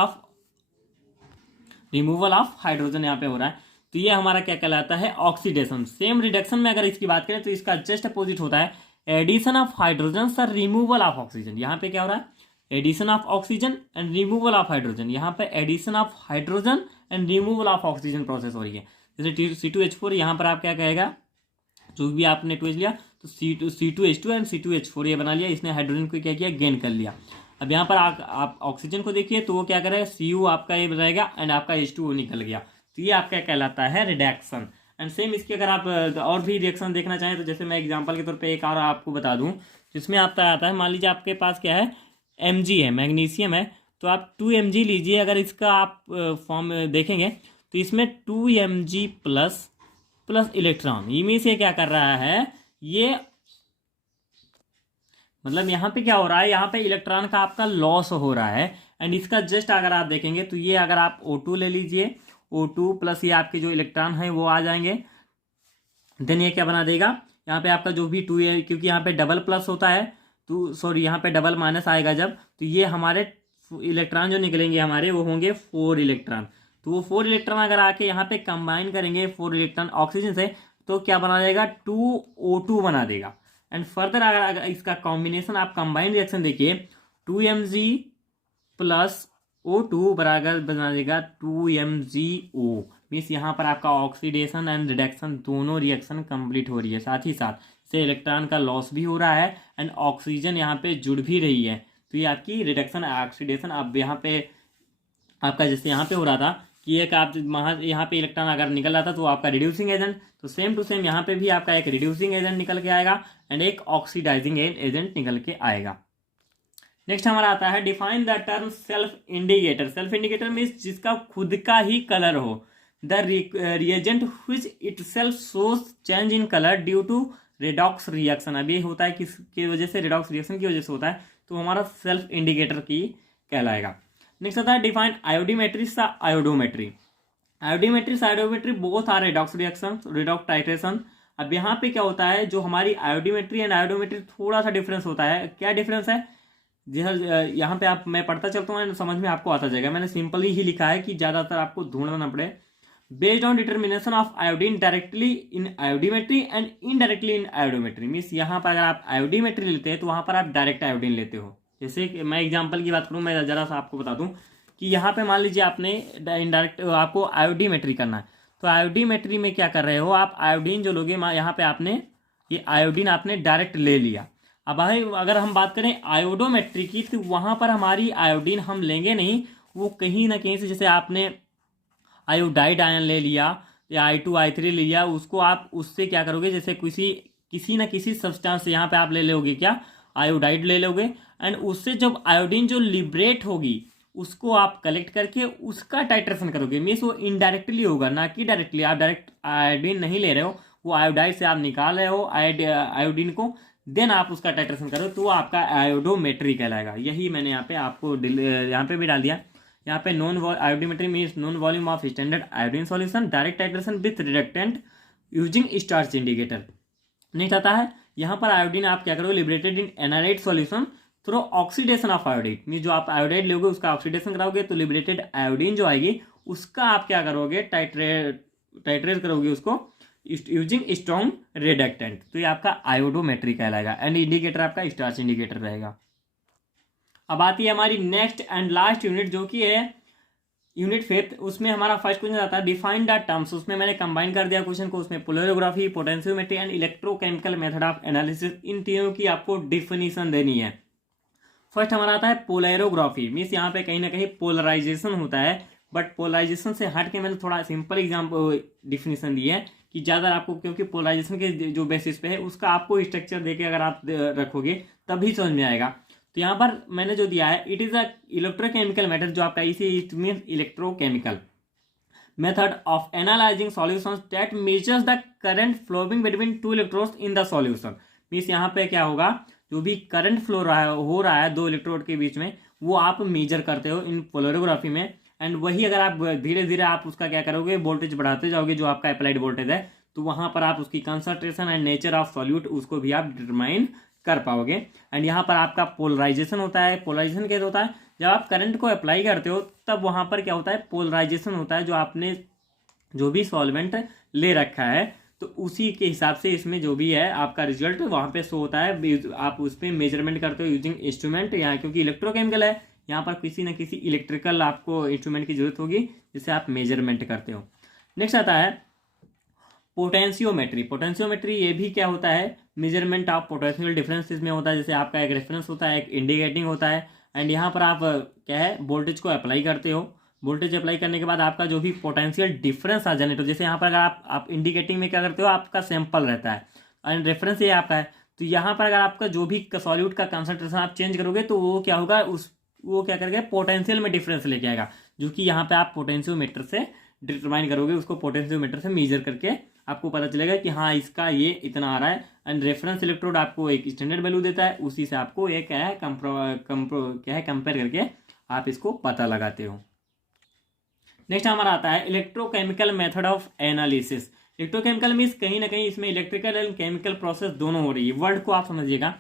ऑफ हाइड्रोजन यहाँ पे हो रहा है। तो ये हमारा क्या कहलाता है, ऑक्सीडेशन। सेम रिडक्शन में अगर इसकी बात करें तो इसका जस्ट अपोजिट होता है addition of hydrogen sir removal of oxygen. यहाँ पे क्या हो रहा है, addition of oxygen and removal of hydrogen, यहाँ पे addition of hydrogen and removal of oxygen process हो रही है। जैसे C2H4, यहाँ पर आप क्या कहेगा, जो भी आपने ट्विच लिया तो C2H2 एंड C2H4 ये बना लिया, इसने हाइड्रोजन को क्या किया, गेन कर लिया। अब यहाँ पर आप ऑक्सीजन को देखिए तो वो क्या करेगा, Cu आपका ये रहेगा एंड आपका H2O निकल गया, तो ये आपका कहलाता है रिडक्शन। एंड सेम इसकी अगर आप और भी रिएक्शन देखना चाहें तो जैसे मैं एग्जांपल के तौर पे एक और आपको बता दूं, जिसमें आपका आता है, मान लीजिए आपके पास क्या है, Mg है, मैग्नीशियम है, तो आप 2Mg लीजिए। अगर इसका आप फॉर्म देखेंगे तो इसमें 2Mg प्लस इलेक्ट्रॉन, इनमें से क्या कर रहा है, ये मतलब यहाँ पे क्या हो रहा है, यहाँ पे इलेक्ट्रॉन का आपका लॉस हो रहा है। एंड इसका जस्ट अगर आप देखेंगे तो ये अगर आप O2 ले लीजिए, O2 प्लस ये आपके जो इलेक्ट्रॉन है वो आ जाएंगे, देन ये क्या बना देगा, यहाँ पे आपका जो भी 2 है, क्योंकि यहाँ पे डबल प्लस होता है, तो सॉरी यहाँ पे डबल माइनस आएगा जब, तो ये हमारे इलेक्ट्रॉन जो निकलेंगे हमारे वो होंगे 4 इलेक्ट्रॉन। तो वो 4 इलेक्ट्रॉन अगर आके यहाँ पे कंबाइन करेंगे 4 इलेक्ट्रॉन ऑक्सीजन से, तो क्या बना देगा, 2O2 बना देगा। एंड फर्दर अगर इसका कॉम्बिनेशन आप कंबाइंड रिएक्शन देखिए, 2Mg प्लस O2 बराबर बना देगा 2MgO। मीन्स यहाँ पर आपका ऑक्सीडेशन एंड रिडक्शन दोनों रिएक्शन कंप्लीट हो रही है, साथ ही साथ से इलेक्ट्रॉन का लॉस भी हो रहा है एंड ऑक्सीजन यहाँ पे जुड़ भी रही है। तो ये आपकी रिडक्शन ऑक्सीडेशन। अब यहाँ पे आपका जैसे यहाँ पे हो रहा था कि एक आप यहाँ पे इलेक्ट्रॉन अगर निकल रहा था तो आपका रिड्यूसिंग एजेंट, तो सेम टू सेम यहाँ पे भी आपका एक रिड्यूसिंग एजेंट निकल के आएगा एंड एक ऑक्सीडाइजिंग एजेंट निकल के आएगा। नेक्स्ट हमारा आता है define the term self indicator. Self indicator means जिसका खुद का ही कलर हो, the reagent which itself shows change in colour due to redox reaction. अब ये होता है किसकी वजह से, रेडॉक्स रिएक्शन की वजह से होता है, तो हमारा सेल्फ इंडिकेटर की कहलाएगा। नेक्स्ट आता है डिफाइन आयोडीमेट्री सा iodometry. Iodometry both are redox reaction, redox titration. अब यहाँ पे क्या होता है, जो हमारी आयोडीमेट्री एंड आयोडोमेट्री थोड़ा सा डिफरेंस होता है। क्या डिफरेंस है, यहाँ पे आप मैं पढ़ता चलता हूँ, समझ में आपको आता जाएगा। मैंने सिंपली ही लिखा है कि ज्यादातर आपको ढूंढना ना पड़े। Based on determination of iodine directly in iodimetry and indirectly in iodometry. Means यहाँ पर अगर आप आयोडीमेट्री लेते हैं तो वहां पर आप डायरेक्ट आयोडीन लेते हो। जैसे मैं एग्जांपल की बात करूं, मैं जरा सा आपको बता दूं कि यहाँ पे मान लीजिए आपने इनडायरेक्ट आपको आयोडीमेट्री करना है, तो आयोडीमेट्री में क्या कर रहे हो आप, आयोडीन जो लोगे यहाँ पे आपने ये आयोडीन आपने डायरेक्ट ले लिया। अब भाई अगर हम बात करें आयोडोमेट्री की, तो वहां पर हमारी आयोडीन हम लेंगे नहीं, वो कहीं ना कहीं से, जैसे आपने आयोडाइड आयन ले लिया या I2 I3 ले लिया, उसको आप उससे क्या करोगे, जैसे किसी ना किसी सब्सटेंस से यहाँ पे आप ले लोगे क्या, आयोडाइड ले लोगे, एंड उससे जब आयोडीन जो लिबरेट होगी उसको आप कलेक्ट करके उसका टाइट्रेशन करोगे। मीन्स वो इनडायरेक्टली होगा, ना कि डायरेक्टली। आप डायरेक्ट आयोडीन नहीं ले रहे हो, वो आयोडाइड से आप निकाल रहे हो आयोडीन को, देन आप उसका टाइट्रेशन करो तो वो आपका आयोडोमेट्री कहलाएगा। यही मैंने यहाँ पे आपको यहाँ पे भी डाल दिया। यहाँ पे non iodometry means non volume of standard iodine solution, direct titration with reductant using starch indicator. Next आता है यहाँ पर आयोडीन आप क्या करोगे, liberated in analyte solution through oxidation of iodide, mean जो आप आयोडाइड लोगे उसका ऑक्सीडेशन कराओगे तो लिबरेटेड आयोडीन जो आएगी उसका आप क्या करोगे, टाइट्रेट करोगे उसको यूजिंग स्ट्रॉन्ग रिडक्टेंट, तो ये आपका आयोडोमेट्री कहलाएगा एंड इंडिकेटर आपका स्टार्च इंडिकेटर रहेगा। अब आती है हमारी नेक्स्ट एंड लास्ट यूनिट जो कि है यूनिट 5। उसमें हमारा फर्स्ट क्वेश्चन आता है डिफाइन द टर्म्स। उसमें मैंने कंबाइन कर दिया क्वेश्चन को, उसमें polarography, potentiometry and electrochemical method of analysis, इन तीनों की आपको डिफिनीशन देनी है। फर्स्ट हमारा आता है पोलरियोग्राफी, मीन्स यहाँ पे कहीं ना कहीं पोलराइजेशन होता है, बट पोलराइजेशन से हट के मैंने थोड़ा सिंपल एग्जाम्पल डिफिनीशन दी है कि ज़्यादा आपको, क्योंकि पोलराइजेशन के जो बेसिस पे है उसका आपको स्ट्रक्चर देके अगर आप रखोगे तभी समझ में आएगा। तो यहाँ पर मैंने जो दिया है it is a electrochemical method, जो आपका इसी it means electrochemical method of analyzing solutions that measures the current flowing between two electrodes in the solution. Means यहाँ पे क्या होगा, जो भी करंट फ्लो हो रहा है दो इलेक्ट्रोड के बीच में वो आप मेजर करते हो इन पोलरियोग्राफी में, एंड वही अगर आप धीरे धीरे आप उसका क्या करोगे, वोल्टेज बढ़ाते जाओगे जो आपका अप्लाइड वोल्टेज है, तो वहां पर आप उसकी concentration and nature of solute उसको भी आप डिटरमाइन कर पाओगे। एंड यहाँ पर आपका पोलराइजेशन होता है। पोलराइजेशन कैसे होता है, जब आप करंट को अप्लाई करते हो तब वहां पर क्या होता है, पोलराइजेशन होता है, जो आपने जो भी सॉल्वेंट ले रखा है तो उसी के हिसाब से इसमें जो भी है आपका रिजल्ट वहां पे शो होता है। आप उस पर मेजरमेंट करते हो यूजिंग इंस्ट्रूमेंट, यहाँ क्योंकि इलेक्ट्रोकेमिकल है यहाँ पर किसी न किसी इलेक्ट्रिकल आपको इंस्ट्रूमेंट की जरूरत होगी जिससे आप मेजरमेंट करते हो। नेक्स्ट आता है पोटेंशियोमेट्री। पोटेंशियोमेट्री ये भी क्या होता है, मेजरमेंट ऑफ पोटेंशियल डिफरेंस इसमें होता है। जैसे आपका एक रेफरेंस होता है, एक इंडिकेटिंग होता है, एंड यहाँ पर आप क्या है वोल्टेज को अप्लाई करते हो। वोल्टेज अप्लाई करने के बाद आपका जो भी पोटेंशियल डिफरेंस आ जनरेट हो, जैसे यहाँ पर अगर आप इंडिकेटिंग में क्या करते हो, आपका सैंपल रहता है एंड रेफरेंस ये आपका है, तो यहाँ पर अगर आपका जो भी सॉल्यूट का कंसंट्रेशन आप चेंज करोगे तो वो क्या होगा, वो क्या करेगा, पोटेंशियल में डिफरेंस लेके आएगा, जो कि यहाँ पे आप पोटेंशियोमीटर से डिटरमाइन करोगे, उसको पोटेंशियोमीटर से मेजर करके आपको पता चलेगा कि हाँ इसका ये इतना आ रहा है। एंड रेफरेंस इलेक्ट्रोड आपको एक स्टैंडर्ड वैल्यू देता है, उसी से आपको ये क्या है कंपेयर करके आप इसको पता लगाते हो। नेक्स्ट हमारा आता है electrochemical method of analysis. Electrochemical means कहीं ना कहीं इसमें इलेक्ट्रिकल एंड केमिकल प्रोसेस दोनों हो रही है, वर्ड को आप समझिएगा।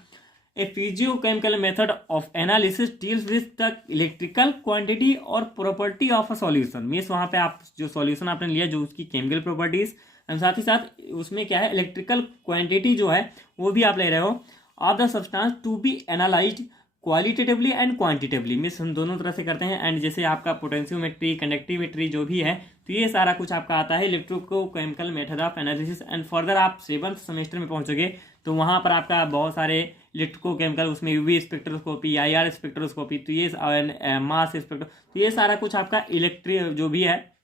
A physicochemical method of analysis deals with the electrical quantity और property of a solution. Means वहां पे आप जो सॉल्यूशन आपने लिया जो उसकी केमिकल प्रॉपर्टीज एंड साथ ही साथ उसमें क्या है इलेक्ट्रिकल क्वांटिटी जो है वो भी आप ले रहे हो of the substance to be analyzed qualitatively and quantitatively. Means हम दोनों तरह से करते हैं। एंड जैसे आपका पोटेंशियोमेट्री, कंडक्टिविटी जो भी है, तो ये सारा कुछ आपका आता है electrochemical method of analysis. And further आप 7th सेमेस्टर में पहुंचोगे तो वहां पर आपका बहुत सारे इलेक्ट्रोकेमिकल, उसमें यूवी स्पेक्ट्रोस्कोपी, IR स्पेक्ट्रोस्कोपी, तो ये मास स्पेक्ट्रो, तो ये सारा कुछ आपका जो भी है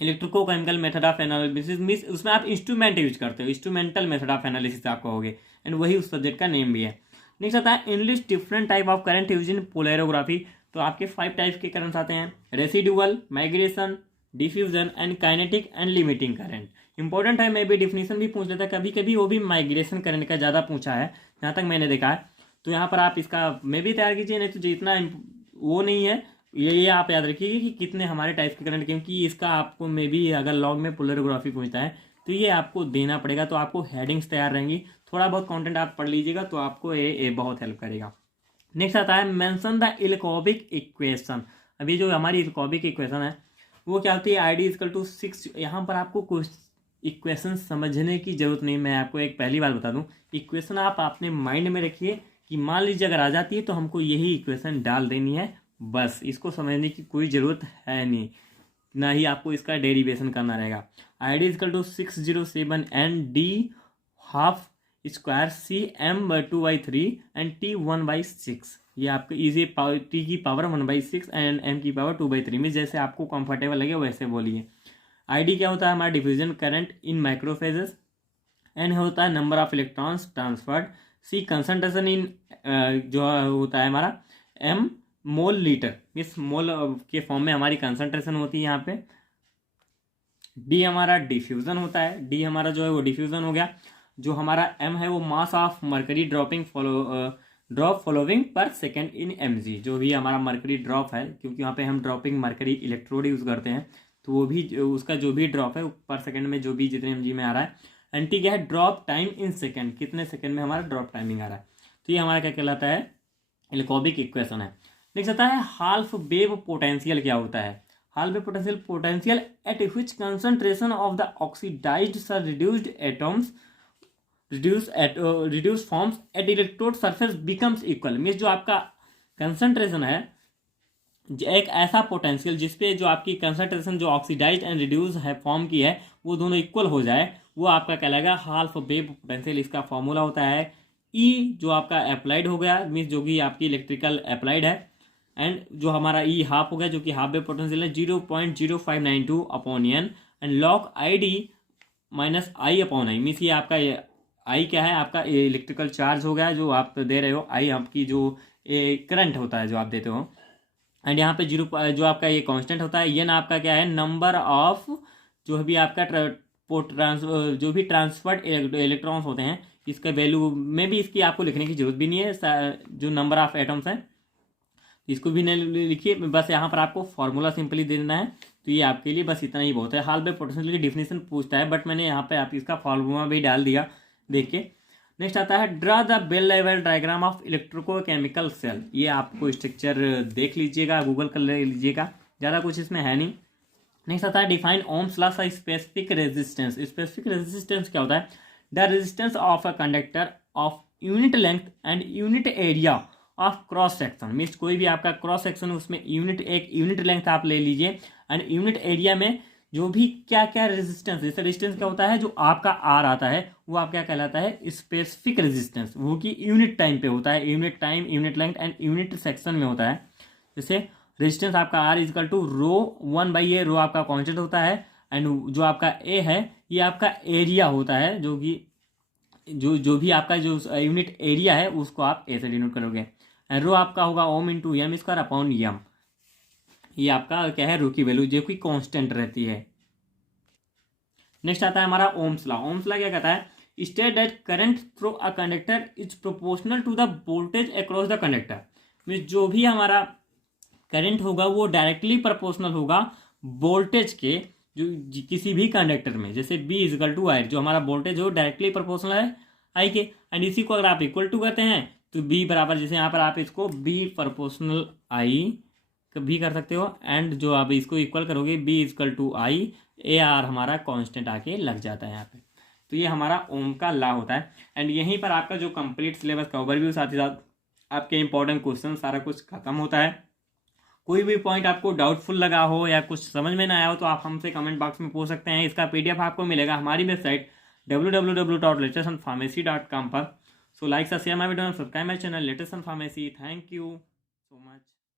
electrochemical method of analysis means उसमें आप इंस्ट्रूमेंट यूज करते हो, इंस्ट्रूमेंटल मेथड ऑफ एनालिसिस आप कहोगे, एंड वही उस सब्जेक्ट का नेम भी है। नेक्स्ट आता है enlist different type of current use in polarography. तो आपके 5 टाइप के करंट आते हैं, residual, migration, diffusion and kinetic and limiting current. Important है, मैं भी डिफिनीशन भी पूछ लेता, कभी कभी वो भी माइग्रेशन करंट का ज़्यादा पूछा है जहाँ तक मैंने देखा है। तो यहाँ पर आप इसका मे भी तैयार कीजिए, नहीं तो जितना वो नहीं है ये आप याद रखिए कि कितने हमारे टाइप के करंट, क्योंकि इसका आपको मे भी अगर लॉग में पोलरियोग्राफी पूछता है तो ये आपको देना पड़ेगा। तो आपको हेडिंग्स तैयार रहेंगी, थोड़ा बहुत कंटेंट आप पढ़ लीजिएगा तो आपको ये बहुत हेल्प करेगा। नेक्स्ट आता है मेंशन द इलेक्ट्रोबिक इक्वेशन। अभी जो हमारी इलेक्ट्रोबिक इक्वेशन है वो क्या होती है, ID=6। यहाँ पर आपको कुछ इक्वेशन समझने की जरूरत नहीं, मैं आपको एक पहली बात बता दूं, इक्वेशन आप अपने माइंड में रखिए कि मान लीजिए अगर आ जाती है तो हमको यही इक्वेशन डाल देनी है, बस इसको समझने की कोई ज़रूरत है नहीं, ना ही आपको इसका डेरिवेशन करना रहेगा। ID=607 and D12 CM2/3 and T1/6। ये आपको इजी T की पावर 1/6 एंड M की पावर 2/3 में जैसे आपको कंफर्टेबल लगे वैसे बोलिए। ID क्या होता है हमारा, diffusion current in microphages. N होता है number of electrons transferred. C concentration in जो होता है हमारा M मोल लीटर, इस मोल के फॉर्म में हमारी कंसंट्रेशन होती है यहाँ पे। डी हमारा डिफ्यूजन होता है, डी हमारा जो है वो डिफ्यूजन हो गया। जो हमारा एम है वो mass of mercury drop following पर सेकेंड इन mg, जो भी हमारा मर्करी ड्रॉप है, क्योंकि यहाँ पे हम ड्रॉपिंग मर्करी इलेक्ट्रोड यूज़ करते हैं, तो वो भी उसका जो भी ड्रॉप है पर सेकेंड में जो भी जितने mg में आ रहा है। एंटी क्या है, ड्रॉप टाइम इन सेकेंड, कितने सेकेंड में हमारा ड्रॉप टाइमिंग आ रहा है। तो ये हमारा क्या कहलाता है, एल्कोबिक इक्वेशन है। नेक्स्ट आता है हाल्फ वेव पोटेंशियल क्या होता है। Half wave potential at which concentration of the oxidized sir reduced atoms reduce forms at electrode surface becomes equal. Means जो आपका कंसंट्रेशन है, एक ऐसा पोटेंशियल जिसपे जो आपकी कंसंट्रेशन जो ऑक्सीडाइज्ड एंड रिड्यूस है फॉर्म की है वो दोनों इक्वल हो जाए, वो आपका कहलाएगा हाल्फ वेव पोटेंशियल। इसका फॉर्मूला होता है ई, जो आपका अप्लाइड हो गया, मीन्स जो कि आपकी इलेक्ट्रिकल अप्लाइड है, एंड जो हमारा ई हाफ हो गया जो कि हाफ वेव पोटेंशियल है 0.0592 upon n, and log i d minus i upon i. Means ये आपका आई क्या है, आपका इलेक्ट्रिकल चार्ज हो गया जो आप दे रहे हो, आई आपकी जो करंट होता है जो आप देते हो, एंड यहाँ पे जीरो जो आपका ये कांस्टेंट होता है। एन आपका क्या है, नंबर ऑफ जो भी आपका जो भी ट्रांसफर्ड इलेक्ट्रॉन्स होते हैं, इसका वैल्यू में भी इसकी आपको लिखने की जरूरत भी नहीं है, जो नंबर ऑफ एटम्स हैं इसको भी नहीं लिखिए, बस यहाँ पर आपको फॉर्मूला सिंपली दे देना है। तो ये आपके लिए बस इतना ही बहुत है। हाल्फ वेव पोटेंशियल की डिफिनेशन पूछता है, बट मैंने यहाँ पे आप इसका फॉर्मूला भी डाल दिया, देखिए। नेक्स्ट आता है ड्रा द बेल लेवल डायग्राम ऑफ इलेक्ट्रोकेमिकल सेल। ये आपको स्ट्रक्चर देख लीजिएगा, गूगल कर लीजिएगा, ज़्यादा कुछ इसमें है नहीं। नेक्स्ट आता है डिफाइन ओम्स लॉ का स्पेसिफिक रेजिस्टेंस। स्पेसिफिक रेजिस्टेंस क्या होता है, the resistance of a conductor of unit length and unit area of cross section. Means कोई भी आपका क्रॉस सेक्शन उसमें एक यूनिट लेंथ आप ले लीजिए, एंड यूनिट एरिया में जो भी क्या क्या रेजिस्टेंस, जैसे रेजिस्टेंस क्या होता है, जो आपका आर आता है वो आप क्या कहलाता है, स्पेसिफिक रेजिस्टेंस, वो कि यूनिट टाइम पे होता है, unit time, unit length and unit section में होता है। जैसे रेजिस्टेंस आपका R equal to rho 1/a, rho आपका कॉन्स्टेंट होता है, एंड जो आपका ए है ये आपका एरिया होता है, जो कि जो भी आपका जो यूनिट एरिया है उसको आप ए से डिनोट करोगे। रो आपका होगा ohm into m square upon m, ये आपका क्या है, रो की वैल्यू जो कि कांस्टेंट रहती है। नेक्स्ट आता है हमारा ओम्स लॉ। ओम्स लॉ क्या कहता है, state that current through a conductor is proportional to the voltage across the conductor. Means जो भी हमारा करंट होगा वो डायरेक्टली प्रोपोर्शनल होगा वोल्टेज के, जो किसी भी कंडक्टर में, जैसे बी इजकल टू आई, जो हमारा वोल्टेज हो डायरेक्टली प्रोपोर्शनल है आई के, एंड इसी को अगर आप इक्वल टू करते हैं तो बी बराबर, जैसे यहाँ पर आप इसको बी प्रोपोर्शनल आई भी कर सकते हो, एंड जो आप इसको इक्वल करोगे V equal to I, A R हमारा कांस्टेंट आके लग जाता है यहाँ पे। तो ये हमारा ओम का लॉ होता है, एंड यहीं पर आपका जो कंप्लीट सिलेबस का ओवरव्यू, साथ ही साथ आपके इंपॉर्टेंट क्वेश्चन सारा कुछ खत्म होता है। कोई भी पॉइंट आपको डाउटफुल लगा हो या कुछ समझ में ना आया हो तो आप हमसे कमेंट बॉक्स में पूछ सकते हैं। इसका PDF आपको मिलेगा हमारी वेबसाइट www.latestandpharmacy.com पर। So like share my video, subscribe my channel latest and pharmacy. Thank you so much.